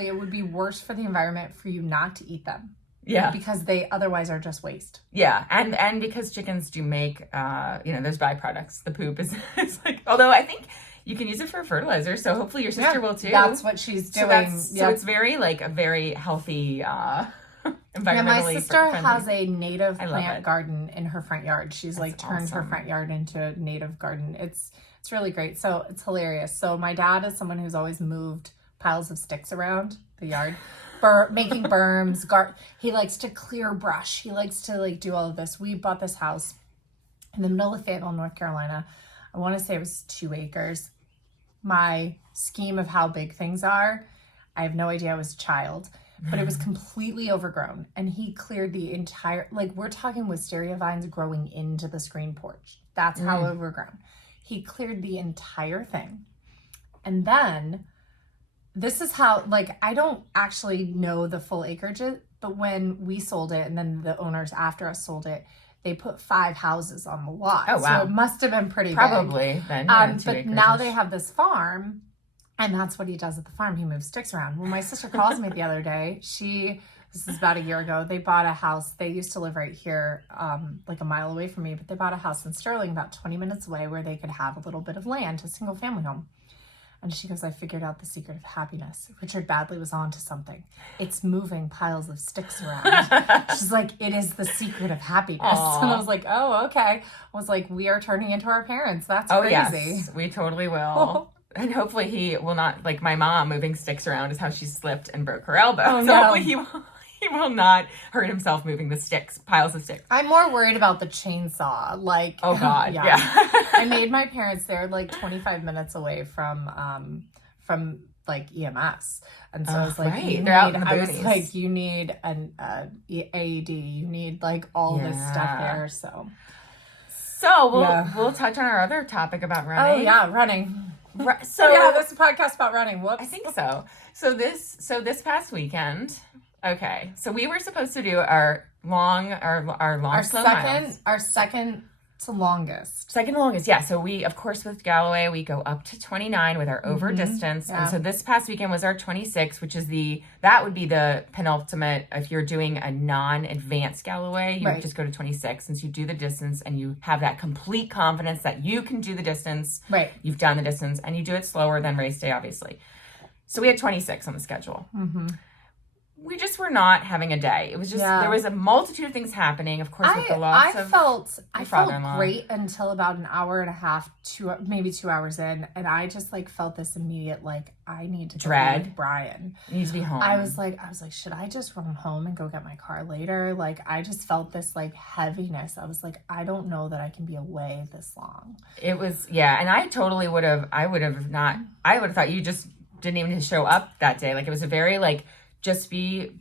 it would be worse for the environment for you not to eat them. Yeah. Because they otherwise are just waste. Yeah. And because chickens do make there's byproducts. The poop is like, although I think you can use it for fertilizer, so hopefully your sister will too. That's what she's doing. So it's very like a very healthy environmentally my sister friendly. has a native plant garden in her front yard. She's turned her front yard into a native garden. It's really great. So it's hilarious. So my dad is someone who's always moved piles of sticks around the yard, making berms. He likes to clear brush. He likes to like do all of this. We bought this house in the middle of Fayetteville, North Carolina. I want to say it was 2 acres. My scheme of how big things are, I have no idea. I was a child. but it was completely overgrown. And he cleared the entire, like, we're talking wisteria vines growing into the screen porch. That's how overgrown. He cleared the entire thing. And then this is how, like, I don't actually know the full acreage, but when we sold it and then the owners after us sold it, they put 5 houses on the lot. Oh, wow. So it must have been pretty Probably big. then. But now they have this farm, and that's what he does at the farm. He moves sticks around. When my sister calls me the other day, this is about a year ago, they bought a house. They used to live right here, like a mile away from me, but they bought a house in Sterling about 20 minutes away where they could have a little bit of land, a single family home. And she goes, I figured out the secret of happiness. Richard Badley was on to something. It's moving piles of sticks around. She's like, it is the secret of happiness. Aww. And I was like, oh, okay. I was like, we are turning into our parents. That's crazy. Yes, we totally will. And hopefully he will not, like my mom moving sticks around is how she slipped and broke her elbow. Oh, so no. hopefully he will not hurt himself moving the sticks, piles of sticks. I'm more worried about the chainsaw. Like, Oh God, yeah. I made my parents, they're like 25 minutes away from like EMS. And so I was like, right. They're out in the I was boonies. like, you need an AED, you need like all this stuff there. So We'll touch on our other topic about oh running. yeah, running. So yeah, this is a podcast about running. Whoops. I think so. So this past weekend, okay. So we were supposed to do our long slow miles. Our second to longest. Second longest, yeah. So we, of course, with Galloway, we go up to 29 with our over distance. Yeah. And so this past weekend was our 26, which is that would be the penultimate. If you're doing a non-advanced Galloway, you would just go to 26 since you do the distance and you have that complete confidence that you can do the distance. Right. You've done the distance and you do it slower than race day, obviously. So we had 26 on the schedule. Mm-hmm. We just were not having a day. It was just, there was a multitude of things happening, of course, with the loss of I felt father-in-law. great until about an hour and a half, maybe 2 hours in. And I just like felt this immediate, like, I need to Dread. go with Brian. You need to be home. I was like, should I just run home and go get my car later? Like, I just felt this like heaviness. I was like, I don't know that I can be away this long. It was, yeah. And I totally I would have thought you just didn't even show up that day. Like, it was a very like, just be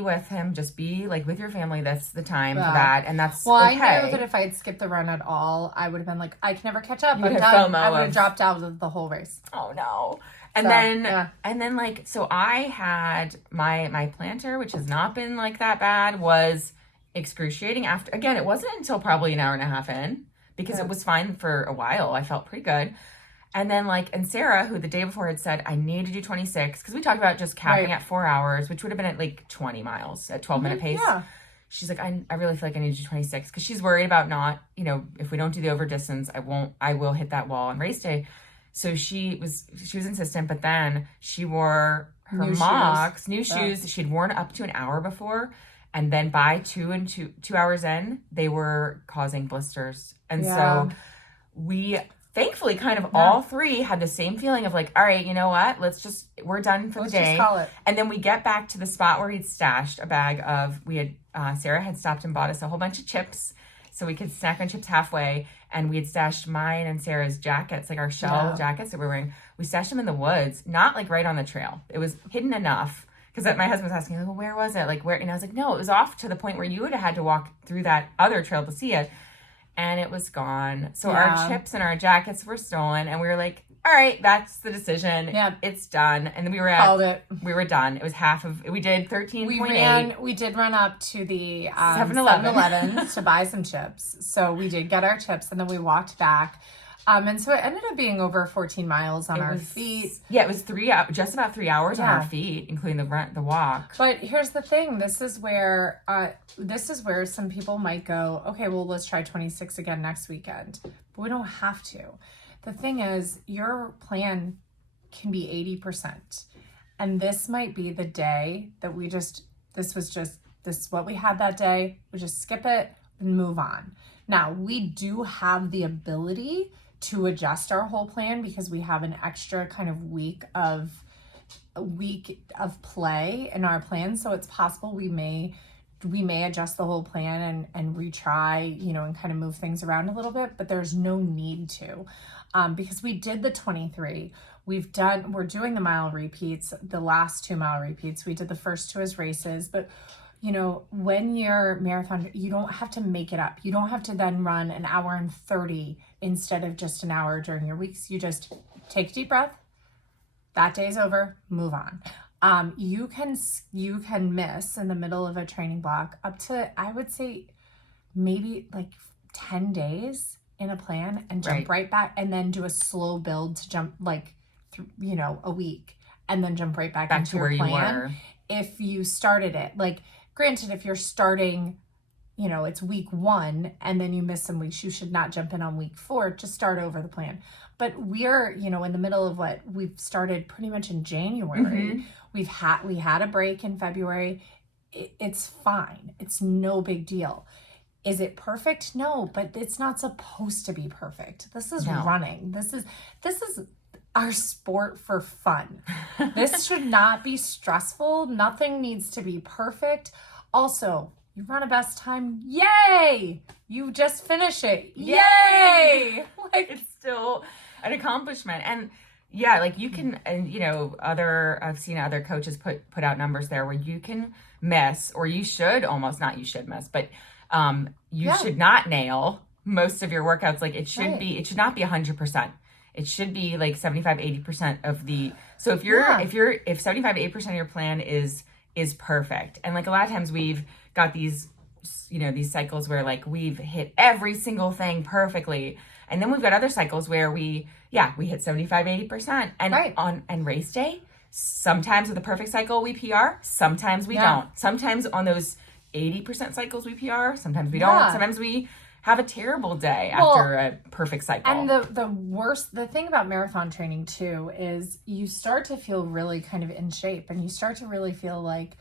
with him, just be like with your family. That's the time for that. And that's well, okay. I know that if I had skipped the run at all, I would have been like, I can never catch up. You would I'm have done. FOMO I would have of- dropped out of the whole race. Oh no. And So, then like, so I had my plantar, which has not been like that bad, was excruciating after, again, it wasn't until probably an hour and a half in because it was fine for a while. I felt pretty good. And then and Sarah, who the day before had said, I need to do 26, because we talked about just capping at 4 hours, which would have been at like 20 miles at 12-minute pace. Yeah. She's like, I really feel like I need to do 26, because she's worried about not, if we don't do the over distance, I will hit that wall on race day. So she was insistent, but then she wore her new shoes that she'd worn up to an hour before. And then by 2 hours in, they were causing blisters. And so we thankfully kind of all three had the same feeling of like, all right, you know what? We're done for the day. Just call it. And then we get back to the spot where he'd stashed a bag of, Sarah had stopped and bought us a whole bunch of chips so we could snack on chips halfway. And we had stashed mine and Sarah's jackets, like our shell jackets that we're wearing. We stashed them in the woods, not like right on the trail. It was hidden enough. Because my husband was asking, like, well, where was it? Like, where? And I was like, no, it was off to the point where you would have had to walk through that other trail to see it. And it was gone. So our chips and our jackets were stolen. And we were like, all right, that's the decision. Yeah. It's done. And then we were we were done. It was we did 13.8. We did run up to the 7-Eleven to buy some chips. So we did get our chips and then we walked back. And so it ended up being over 14 miles on our feet. Yeah, it was just about 3 hours on our feet, including the walk. But here's the thing. This is where some people might go, okay, well, let's try 26 again next weekend. But we don't have to. The thing is, your plan can be 80%. And this might be the day that this is what we had that day. We just skip it and move on. Now, we do have the ability to adjust our whole plan because we have an extra kind of week of play in our plan. So it's possible we may adjust the whole plan and retry, and kind of move things around a little bit, but there's no need to, because we did the 23. we're doing the mile repeats, the last 2 mile repeats. We did the first 2 as races, but you know, when you're marathon, you don't have to make it up. You don't have to then run an hour and 30 instead of just an hour during your weeks. You just take a deep breath. That day's over, move on. You can miss in the middle of a training block up to, I would say, maybe like 10 days in a plan and jump right back, and then do a slow build to jump like, a week, and then jump right back into to your where plan. you were. If you started it, like, granted, if you're starting, it's week 1 and then you miss some weeks, you should not jump in on week 4. Just start over the plan. But we're, in the middle of what we've started pretty much in January. We had a break in February. It's fine. It's no big deal. Is it perfect? No, but it's not supposed to be perfect. This is running. This is our sport for fun. This should not be stressful. Nothing needs to be perfect. Also, you run a best time. Yay! You just finish it. Yay! Like, it's still an accomplishment. And yeah, like you can, and I've seen other coaches put out numbers there where you can miss, or you should almost not, you should miss, but you should not nail most of your workouts. Like it should be, it should not be 100%. It should be like 75, 80% of the, so if 75, 8% of your plan is perfect. And like a lot of times we've got these, these cycles where like we've hit every single thing perfectly. And then we've got other cycles where we hit 75, 80%. And on race day, sometimes with a perfect cycle, we PR, sometimes we don't. Sometimes on those 80% cycles, we PR, sometimes we don't. Sometimes we have a terrible day after a perfect cycle. And the thing about marathon training too is you start to feel really kind of in shape, and you start to really feel like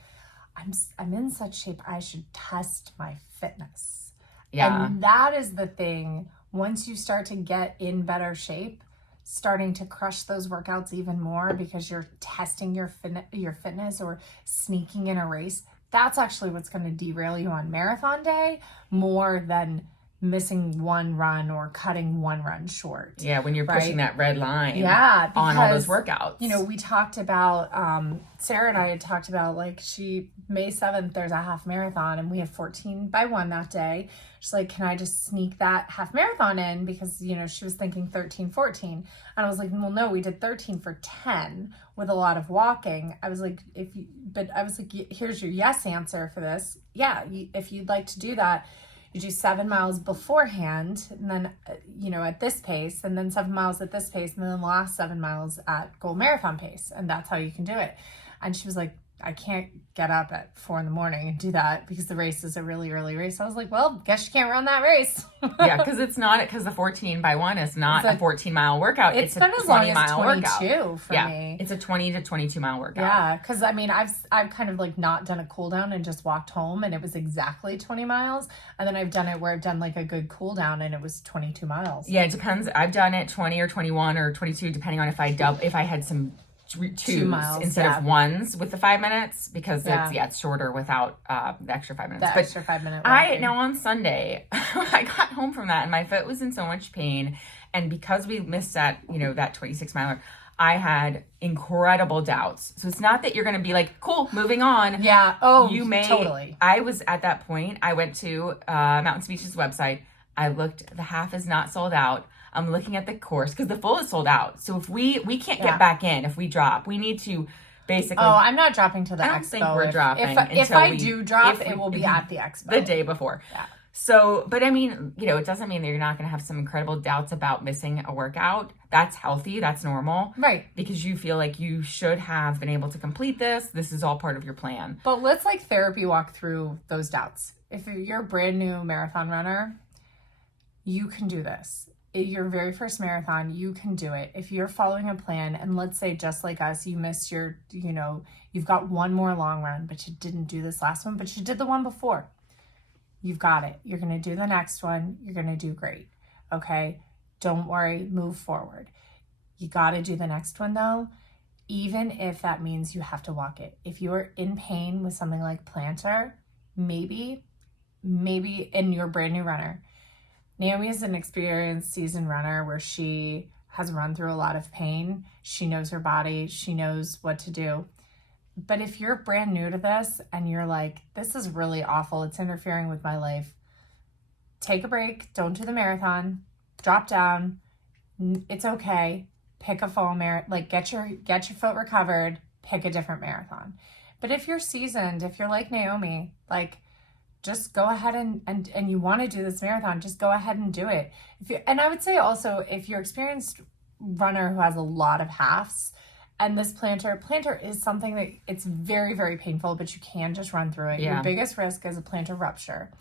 I'm in such shape, I should test my fitness. Yeah. And that is the thing. Once you start to get in better shape, starting to crush those workouts even more because you're testing your fitness or sneaking in a race, that's actually what's going to derail you on marathon day more than missing one run or cutting one run short. Yeah, when you're pushing that red line because, on all those workouts. We talked about, Sarah and I had talked about, like, May 7th, there's a half marathon, and we had 14 by 1 that day. She's like, can I just sneak that half marathon in? Because, she was thinking 13, 14. And I was like, well, no, we did 13 for 10 with a lot of walking. I was like, here's your yes answer for this. Yeah, if you'd like to do that, you do 7 miles beforehand, and then, at this pace, and then 7 miles at this pace, and then the last 7 miles at goal marathon pace. And that's how you can do it. And she was like, I can't get up at 4 a.m. and do that because the race is a really early race. I was like, well, guess you can't run that race. Yeah, because the 14 by 1 is not a 14-mile workout. It's been a as long as 20-mile 22 workout. for me. It's a 20 to 22-mile workout. Yeah, because I've kind of like not done a cool down and just walked home, and it was exactly 20 miles. And then I've done it where I've done like a good cool down, and it was 22 miles. Yeah, it depends. I've done it 20 or 21 or 22, depending on if I had some 2 miles instead of 1s with the 5 minutes, because it's shorter without the extra 5 minutes. The extra 5 minute walking. Now on Sunday, I got home from that and my foot was in so much pain, and because we missed that that 26 miler, I had incredible doubts. So it's not that you're going to be like, cool, moving on. Yeah. Oh, totally. I was at that point. I went to Mountain Speech's website. I looked. The half is not sold out. I'm looking at the course because the full is sold out. So if we can't get back in, if we drop, we need to basically. Oh, I'm not dropping to the expo. I don't think we're dropping. If I do drop, it will be at the expo. The day before. Yeah. So, but I mean, it doesn't mean that you're not going to have some incredible doubts about missing a workout. That's healthy. That's normal. Right. Because you feel like you should have been able to complete this. This is all part of your plan. But let's therapy walk through those doubts. If you're a brand new marathon runner, you can do this. Your very first marathon, you can do it. If you're following a plan, and let's say just like us, you missed your, you've got one more long run, but you didn't do this last one, but you did the one before. You've got it. You're going to do the next one. You're going to do great. Okay? Don't worry. Move forward. You got to do the next one though, even if that means you have to walk it. If you're in pain with something like plantar, maybe, and you're a brand new runner. Naomi is an experienced seasoned runner where she has run through a lot of pain. She knows her body. She knows what to do. But if you're brand new to this and you're like, this is really awful, it's interfering with my life, take a break. Don't do the marathon. Drop down. It's okay. Pick a full marathon. Like, get your foot recovered. Pick a different marathon. But if you're seasoned, if you're like Naomi, like, just go ahead and you want to do this marathon, just go ahead and do it. And I would say also, if you're experienced runner who has a lot of halves, and this plantar is something that it's very, very painful, but you can just run through it. Yeah. Your biggest risk is a plantar rupture.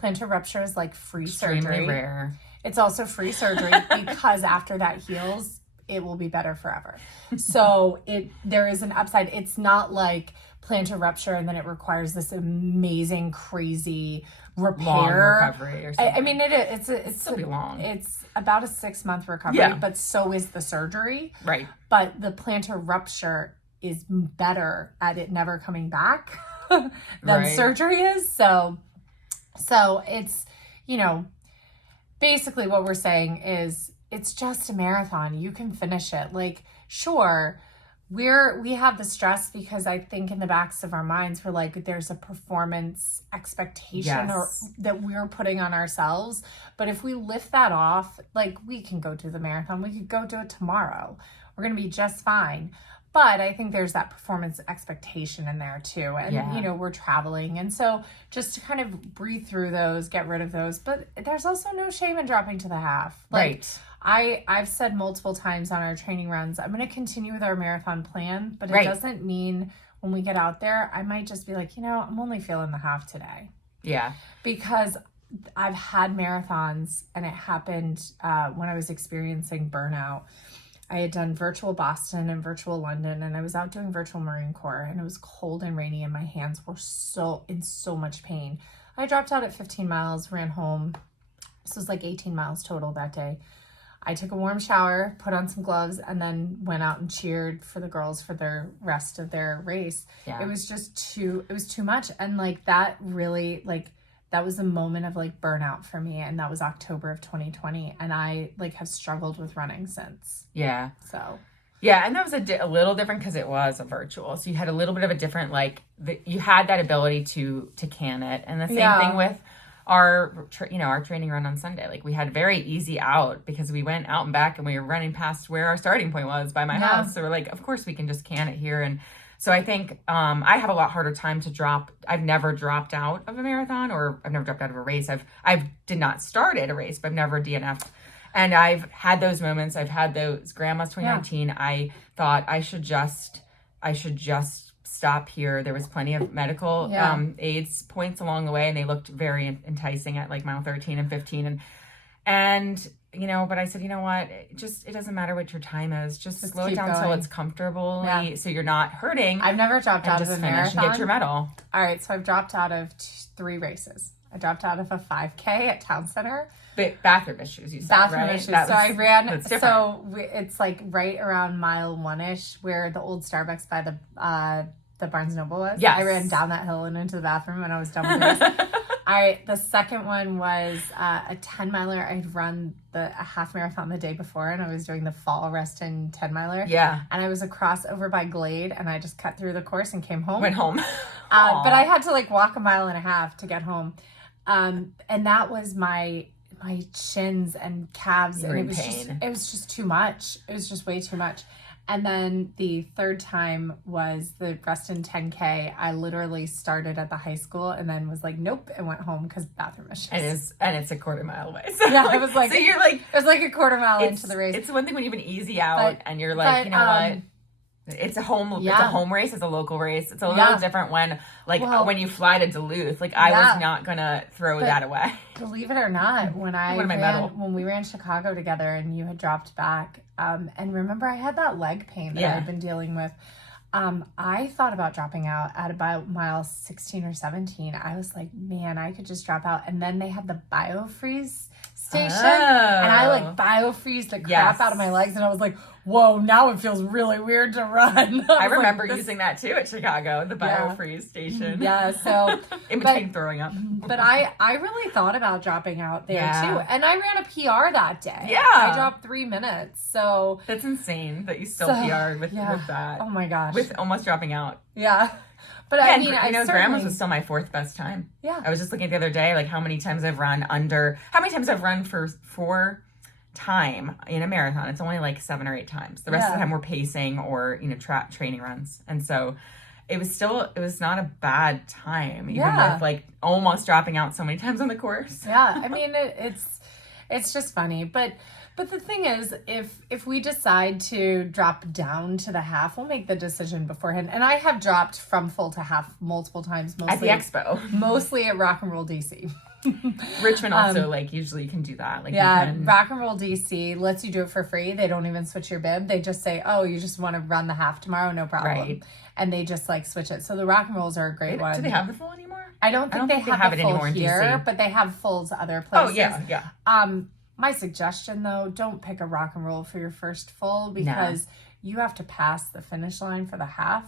Plantar rupture is like free Extremely surgery. rare. It's also free surgery because after that heals, it will be better forever. So there is an upside. It's not like plantar rupture and then it requires this amazing, crazy repair. Long recovery or something. I mean, it's still be long. It's about a 6-month recovery, Yeah. but so is the surgery. Right. But the plantar rupture is better at it never coming back than Right. surgery is. So it's, basically what we're saying is it's just a marathon. You can finish it. Like, sure, we have the stress because I think in the backs of our minds, we're like, there's a performance expectation or Yes. that we're putting on ourselves. But if we lift that off, like, we can go do the marathon. We could go do it tomorrow. We're going to be just fine. But I think there's that performance expectation in there too. And, Yeah. we're traveling. And so just to kind of breathe through those, get rid of those. But there's also no shame in dropping to the half. Like, Right. I've said multiple times on our training runs, I'm going to continue with our marathon plan, but it Right. doesn't mean when we get out there, I might just be like, I'm only feeling the half today. Yeah. Because I've had marathons and it happened when I was experiencing burnout. I had done virtual Boston and virtual London, and I was out doing virtual Marine Corps, and it was cold and rainy, and my hands were in so much pain. I dropped out at 15 miles, ran home. This was like 18 miles total that day. I took a warm shower, put on some gloves, and then went out and cheered for the girls for their rest of their race. Yeah. It was too much. And like that really, like, that was a moment of like burnout for me. And that was October of 2020. And I like have struggled with running since. Yeah. So. Yeah, and that was a little different because it was a virtual. So you had a little bit of a different, you had that ability to can it. And the same thing with our training run on Sunday. Like, we had very easy out because we went out and back and we were running past where our starting point was by my house. So we're like, of course we can just can it here. And so I think I have a lot harder time to drop. I've never dropped out of a marathon, or I've never dropped out of a race. I've did not start at a race, but I've never DNF'd. And I've had those moments. I've had those. Grandma's 2019. I thought I should just stop here. There was plenty of medical aids points along the way, and they looked very enticing at like mile 13 and 15. And but I said, you know what? It doesn't matter what your time is. Just slow it down till it's comfortable, so you're not hurting. I've never dropped out of a marathon. And get your medal. All right, so I've dropped out of 3 races. I dropped out of a 5K at Town Center. But bathroom issues, you said, Bathroom right? issues. So I ran. That's different. So it's like right around mile 1-ish, where the old Starbucks by the Barnes Noble was. Yes. I ran down that hill and into the bathroom when I was done with this. The second one was a 10-miler. I'd run a half marathon the day before, and I was doing the Fall Reston 10-miler. Yeah. And I was across over by Glade, and I just cut through the course and came home. Went home. But I had to like walk a mile and a half to get home. And that was my shins and calves. You're and in pain. It was just too much. It was just way too much. And then the third time was the Reston 10K. I literally started at the high school and then was like, nope, and went home because bathroom issues. And it's a quarter mile away. So Yeah, it was like, so you're like, it was like a quarter mile into the race. It's one thing when you have an easy out and you're like, you know what? It's a home race. It's a local race. It's a little different when when you fly to Duluth. Like, I was not gonna throw that away. Believe it or not, when we ran Chicago together and you had dropped back, and remember I had that leg pain that I'd been dealing with. I thought about dropping out at about mile 16 or 17. I was like, man, I could just drop out. And then they had the BioFreeze station, and I like biofreeze the crap out of my legs, and I was like, whoa, now it feels really weird to run. I remember using that too at Chicago, the biofreeze station. Yeah, so in between throwing up. But I really thought about dropping out there too. And I ran a PR that day. Yeah. I dropped 3 minutes. So that's insane that you still PR'd with that. Oh my gosh. With almost dropping out. Yeah. But I mean, Grandma's was still my 4th best time. Yeah. I was just looking at the other day, like how many times I've run for time in a marathon. It's only like 7 or 8 times. The rest of the time we're pacing or, training runs. And so it was not a bad time, even with like almost dropping out so many times on the course. Yeah. I mean, it's just funny. But the thing is, if we decide to drop down to the half, we'll make the decision beforehand. And I have dropped from full to half multiple times, mostly at the expo, mostly at Rock and Roll DC. Richmond also usually can do that. Like Rock and Roll DC lets you do it for free. They don't even switch your bib. They just say, "Oh, you just want to run the half tomorrow? No problem." Right. And they just switch it. So the Rock and Rolls are a great one. Do they have the full anymore? I don't think they have the full anymore here, in DC. but they have fulls other places. Oh yeah. My suggestion though, don't pick a Rock and Roll for your first full because you have to pass the finish line for the half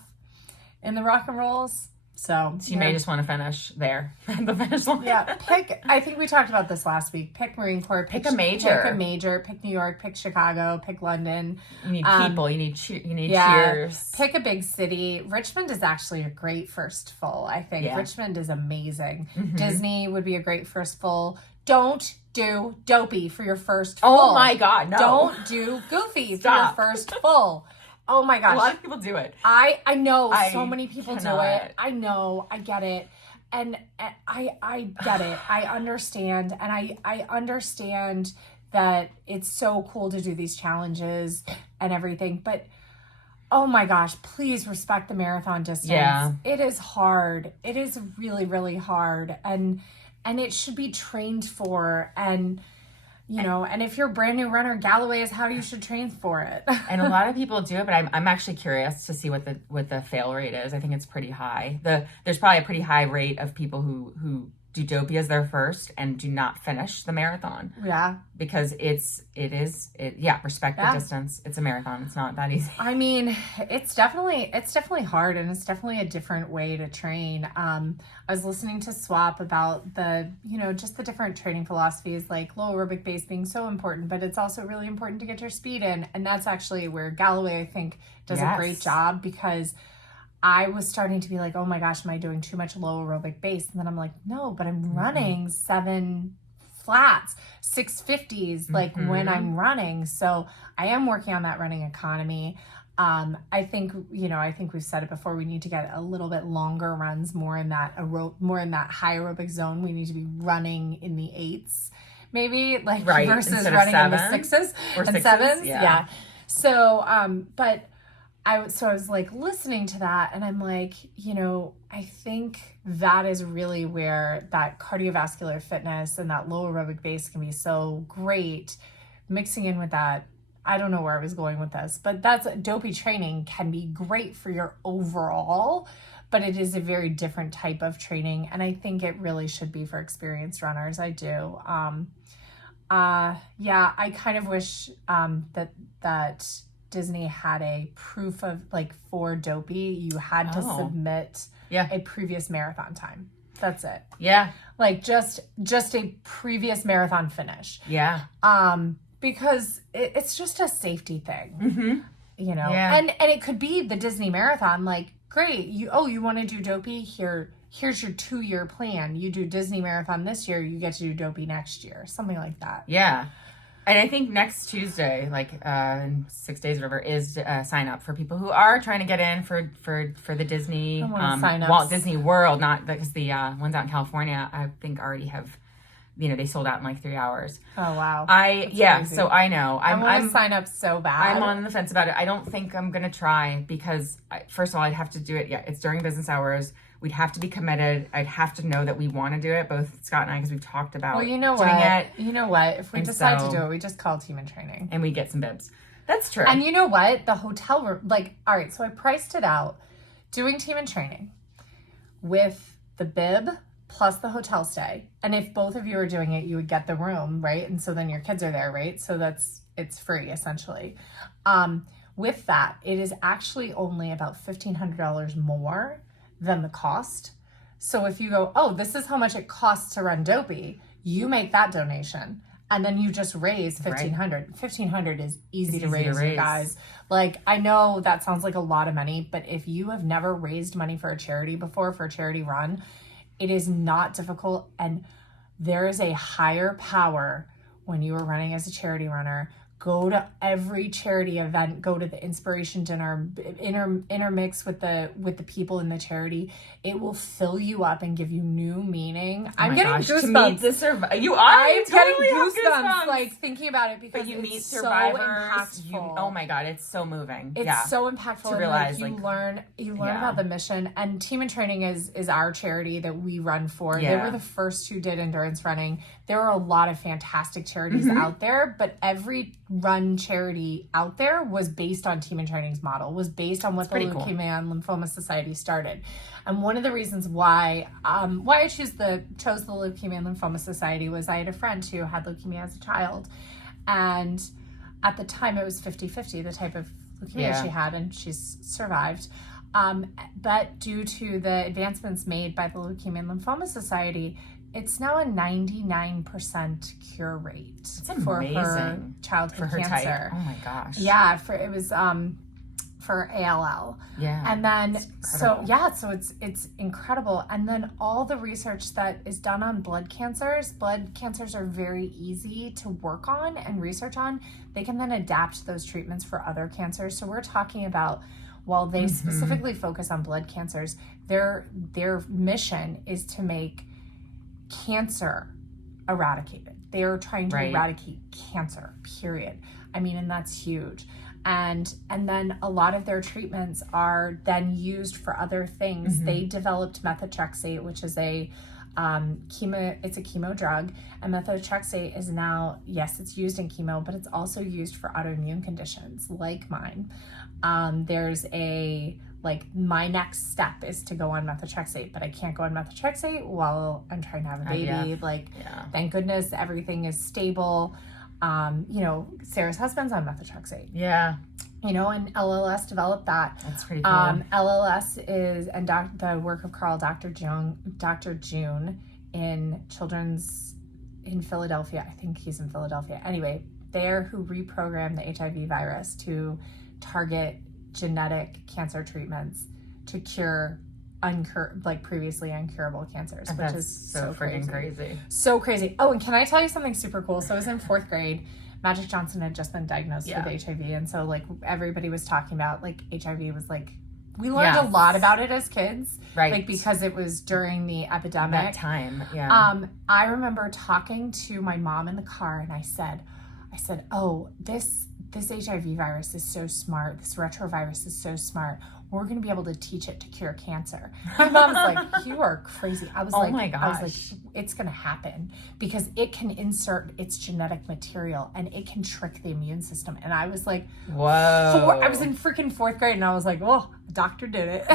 in the Rock and Rolls. So you may just want to finish there at the finish line. Yeah, I think we talked about this last week. Pick Marine Corps. Pick a major. Pick New York. Pick Chicago. Pick London. You need people. You need cheers. Pick a big city. Richmond is actually a great first full, I think. Yeah. Richmond is amazing. Mm-hmm. Disney would be a great first full. Don't do Dopey for your first full. Oh my God, no. Don't do Goofy for your first full. Oh my gosh. A lot of people do it. I know so many people do it. I know. I get it. And I get it. I understand. And I understand that it's so cool to do these challenges and everything. But oh my gosh, please respect the marathon distance. Yeah. It is hard. It is really, really hard. And it should be trained for. And and if you're a brand new runner, Galloway is how you should train for it. And a lot of people do it, but I'm actually curious to see what the fail rate is. I think it's pretty high. There's probably a pretty high rate of people who do Dopey as their first and do not finish the marathon. Yeah. Because respect the distance. It's a marathon. It's not that easy. I mean, it's definitely hard, and it's definitely a different way to train. I was listening to Swap about the, just the different training philosophies, like low aerobic base being so important, but it's also really important to get your speed in. And that's actually where Galloway, I think, does a great job, because I was starting to be like, oh my gosh, am I doing too much low aerobic base? And then I'm like, no, but I'm running 7 flats, 650s, like when I'm running. So I am working on that running economy. I think we've said it before. We need to get a little bit longer runs, more in that high aerobic zone. We need to be running in the 8s, maybe versus instead running of in the 6s or and 7s. Yeah. So, I was listening to that, and I'm like, I think that is really where that cardiovascular fitness and that low aerobic base can be so great. Mixing in with that, I don't know where I was going with this, but that's Dopey training can be great for your overall, but it is a very different type of training. And I think it really should be for experienced runners. I do. I kind of wish, that Disney had a proof of for Dopey, you had to submit a previous marathon time. That's it. Yeah. Just a previous marathon finish. Yeah. Because it's just a safety thing. Mm-hmm. Yeah. And it could be the Disney marathon, great. You want to do Dopey? Here's your 2-year plan. You do Disney marathon this year, you get to do Dopey next year. Something like that. Yeah. And I think next Tuesday, in 6 days or whatever, is sign up for people who are trying to get in for the Disney Walt Disney World. Not because the ones out in California, I think already have, they sold out in 3 hours. Oh wow! Crazy. So I know I want to sign up so bad. I'm on the fence about it. I don't think I'm gonna try because first of all, I'd have to do it. Yeah, it's during business hours. We'd have to be committed. I'd have to know that we want to do it, both Scott and I, because we've talked about doing it. You know what? If we decide to do it, we just call Team in Training. And we get some bibs. That's true. And you know what? The hotel room, all right, so I priced it out doing Team in Training with the bib plus the hotel stay. And if both of you are doing it, you would get the room, right? And so then your kids are there, right? So it's free essentially. With that, it is actually only about $1,500 more than the cost. So if you go, oh, this is how much it costs to run Dopey, you make that donation. And then you just raise $1,500. $1,500 is easy to raise, you guys. Like, I know that sounds like a lot of money, but if you have never raised money for a charity before, for a charity run, it is not difficult. And there is a higher power when you are running as a charity runner. Go to every charity event, go to the inspiration dinner, intermix with the people in the charity. It will fill you up and give you new meaning. I'm getting goosebumps. You are. I'm totally getting goosebumps like thinking about it because you meet it's survivors. So impactful. Oh my God, it's so moving. It's so impactful. To realize, you learn about the mission. And Team in Training is our charity that we run for. They were the first who did endurance running. There are a lot of fantastic charities out there, but every run charity out there was based on Team in Training's model, was based on what the Leukemia and Lymphoma Society started. And one of the reasons why I chose the Leukemia and Lymphoma Society was I had a friend who had leukemia as a child. And at the time it was 50-50, the type of leukemia she had, and she's survived. But due to the advancements made by the Leukemia and Lymphoma Society, it's now a 99% cure rate for her childhood cancer. Oh my gosh. Yeah, it was for ALL. Yeah. And then so it's incredible. And then all the research that is done on blood cancers are very easy to work on and research on. They can then adapt those treatments for other cancers. So we're talking about, while they specifically focus on blood cancers, their mission is to make cancer eradicated. They are trying to eradicate cancer, period. I mean, and that's huge. And then a lot of their treatments are then used for other things. They developed methotrexate, which is a chemo drug, and methotrexate is now, yes, it's used in chemo, but it's also used for autoimmune conditions like mine. There's my next step is to go on methotrexate, but I can't go on methotrexate while I'm trying to have a baby. Thank goodness everything is stable. Sarah's husband's on methotrexate. Yeah. And LLS developed that. That's pretty cool. LLS is, and the work of Dr. June in Children's in Philadelphia. I think he's in Philadelphia. Anyway, they're who reprogrammed the HIV virus to target genetic cancer treatments to cure previously incurable cancers, which is so freaking crazy. So crazy. Oh, and can I tell you something super cool? So I was in 4th grade. Magic Johnson had just been diagnosed with HIV, and so everybody was talking about HIV was we learned a lot about it as kids, right? Because it was during the epidemic. That time, yeah. I remember talking to my mom in the car, and I said, "Oh, this HIV virus is so smart. This retrovirus is so smart. We're going to be able to teach it to cure cancer." My mom's like, "You are crazy." I was my gosh. It's going to happen because it can insert its genetic material and it can trick the immune system. And I was like, whoa. I was in freaking 4th grade and I was like, "Oh, the doctor did it."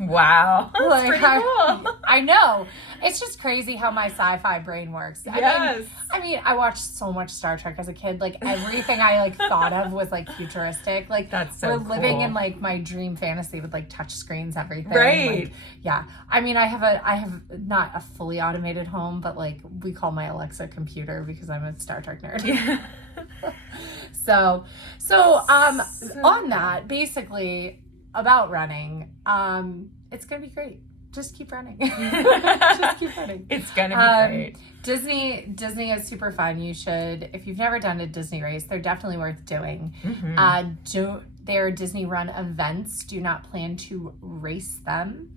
Wow. That's pretty cool. I know. It's just crazy how my sci-fi brain works. Yes. I mean, I watched so much Star Trek as a kid. Everything I thought of was futuristic. That's so we're living in my dream fantasy with touch screens, everything. Right. Yeah. I mean, I have not a fully automated home, but we call my Alexa computer because I'm a Star Trek nerd. Yeah. So on that, basically about running, it's gonna be great. Just keep running. Just keep running. It's gonna be great. Disney is super fun. You should, if you've never done a Disney race, they're definitely worth doing. Their Disney Run events, do not plan to race them.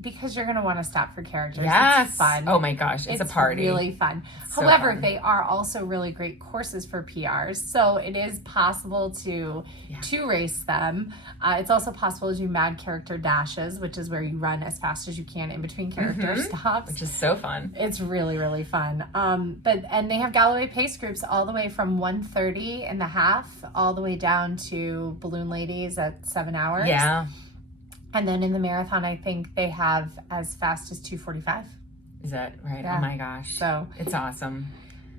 Because you're going to want to stop for characters. Yes. It's fun. Oh my gosh. It's a party. It's really fun. So However, fun. they are also really great courses for PRs. So it is possible to race them. It's also possible to do mad character dashes, which is where you run as fast as you can in between character stops. Which is so fun. It's really, really fun. And they have Galloway pace groups all the way from 1:30 in the half all the way down to Balloon Ladies at 7 hours. Yeah. And then in the marathon, I think they have as fast as 2:45. Is that right? Yeah. Oh my gosh. So it's awesome.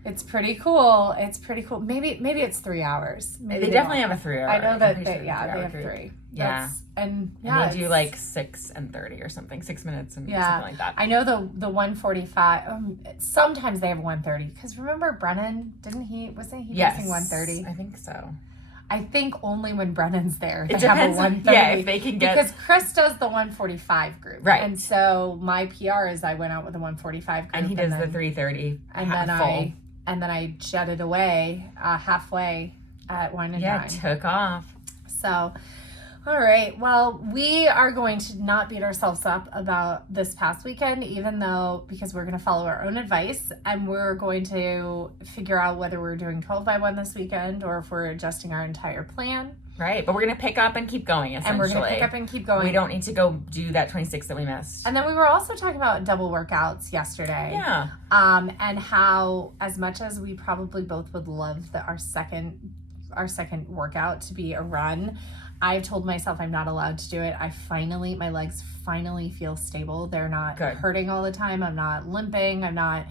it's pretty cool. It's pretty cool. Maybe it's 3 hours. Maybe They definitely have a 3 hour. I know that I'm they, pretty sure yeah, it's a they have 3 hour 3. Yeah. And they do it's- like 6 and 30 or something, 6 minutes and Yeah. something like that. I know the 1:45. Sometimes they have 1:30 because remember Brennan? Wasn't he racing 1:30? I think so. I think only when Brennan's there they It have a depends. 1:30. Yeah, if they can get because Chris does the 1:45 group, Right. And so my PR is I went out with the 1:45 group, and he does then, the 3:30 and then full. I jetted away halfway at 1 and 9. Took off. So, all right. Well, we are going to not beat ourselves up about this past weekend, even though, because we're going to follow our own advice and we're going to figure out whether we're doing 12x1 this weekend or if we're adjusting our entire plan. Right. But we're going to pick up and keep going, essentially. And we're going to pick up and keep going. We don't need to go do that 26 that we missed. And then we were also talking about double workouts yesterday. Yeah. And how, as much as we probably both would love our second workout to be a run, I've told myself I'm not allowed to do it. My legs finally feel stable. They're not hurting all the time. I'm not limping. I'm not,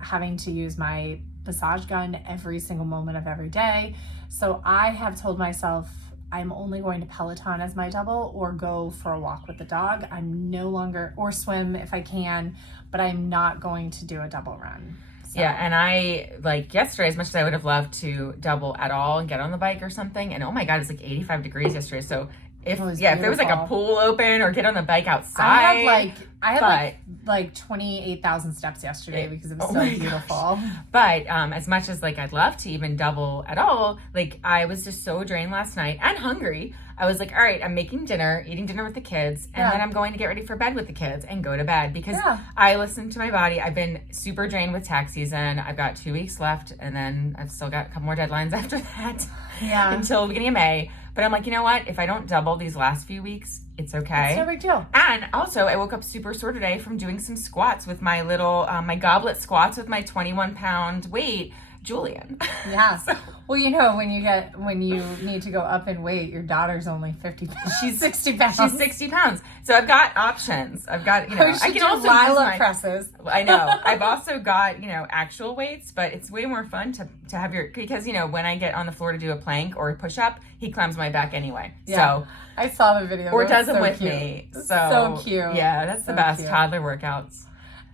having to use my massage gun every single moment of every day. So I have told myself I'm only going to Peloton as my double or go for a walk with the dog. I'm no longer, or swim if I can, but I'm not going to do a double run. So. Yeah, and I, yesterday, as much as I would have loved to double at all and get on the bike or something, and oh my God, it's 85 degrees yesterday, so if there was a pool open or get on the bike outside. I had like 28,000 steps yesterday because it was so beautiful. Gosh. But as much as I'd love to even double at all, I was just so drained last night and hungry. I was like, all right, I'm making dinner, eating dinner with the kids, and then I'm going to get ready for bed with the kids and go to bed because I listened to my body. I've been super drained with tax season. I've got 2 weeks left, and then I've still got a couple more deadlines after that until the beginning of May. But I'm like, you know what? If I don't double these last few weeks, it's okay. It's no big deal. And also, I woke up super sore today from doing some squats with my little, my goblet squats with my 21-pound weight, Julian. Yeah. Well, when you need to go up in weight, your daughter's only 50 pounds. She's 60 pounds. She's 60 pounds. So I've got options. I've got, I can also Lila presses. I know. I've also got, actual weights, but it's way more fun to have because, when I get on the floor to do a plank or a push-up, he climbs my back anyway. Yeah. So I saw the video. Or does them with me. So cute. Yeah, that's the best toddler workouts.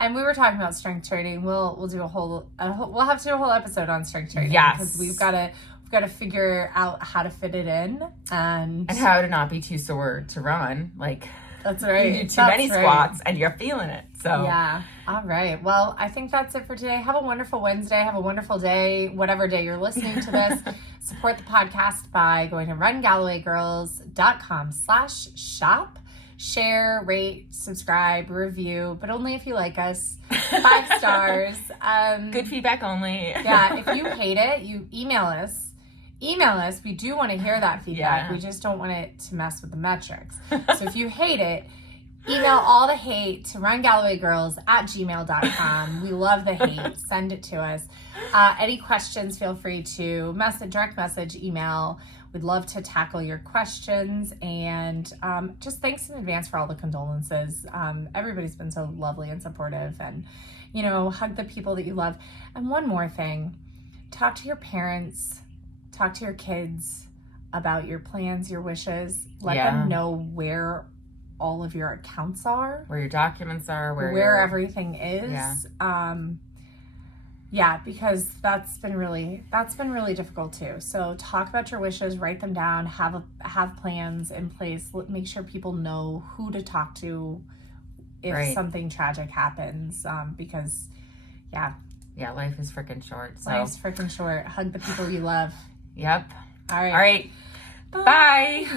And we were talking about strength training. We'll do we'll have to do a whole episode on strength training. Yes, because we've got to figure out how to fit it in and how to not be too sore to run. That's right. You do too many squats and you're feeling it. So yeah. All right. Well, I think that's it for today. Have a wonderful Wednesday. Have a wonderful day, whatever day you're listening to this. Support the podcast by going to RunGallowayGirls.com/shop. Share, rate, subscribe, review, but only if you like us. 5 stars. Good feedback only. Yeah, if you hate it, you email us. We do want to hear that feedback. Yeah. We just don't want it to mess with the metrics. So if you hate it, email all the hate to RunGallowayGirls@gmail.com. We love the hate. Send it to us. Any questions, feel free to direct message, email. We'd love to tackle your questions, and just thanks in advance for all the condolences. Everybody's been so lovely and supportive, and hug the people that you love. And one more thing, talk to your parents, talk to your kids about your plans, your wishes. Let them know where all of your accounts are, where your documents are, where everything is. Yeah. Because that's been really difficult too. So talk about your wishes, write them down, have plans in place. Make sure people know who to talk to if something tragic happens. Because life is freaking short. So. Life's freaking short. Hug the people you love. Yep. All right. Bye.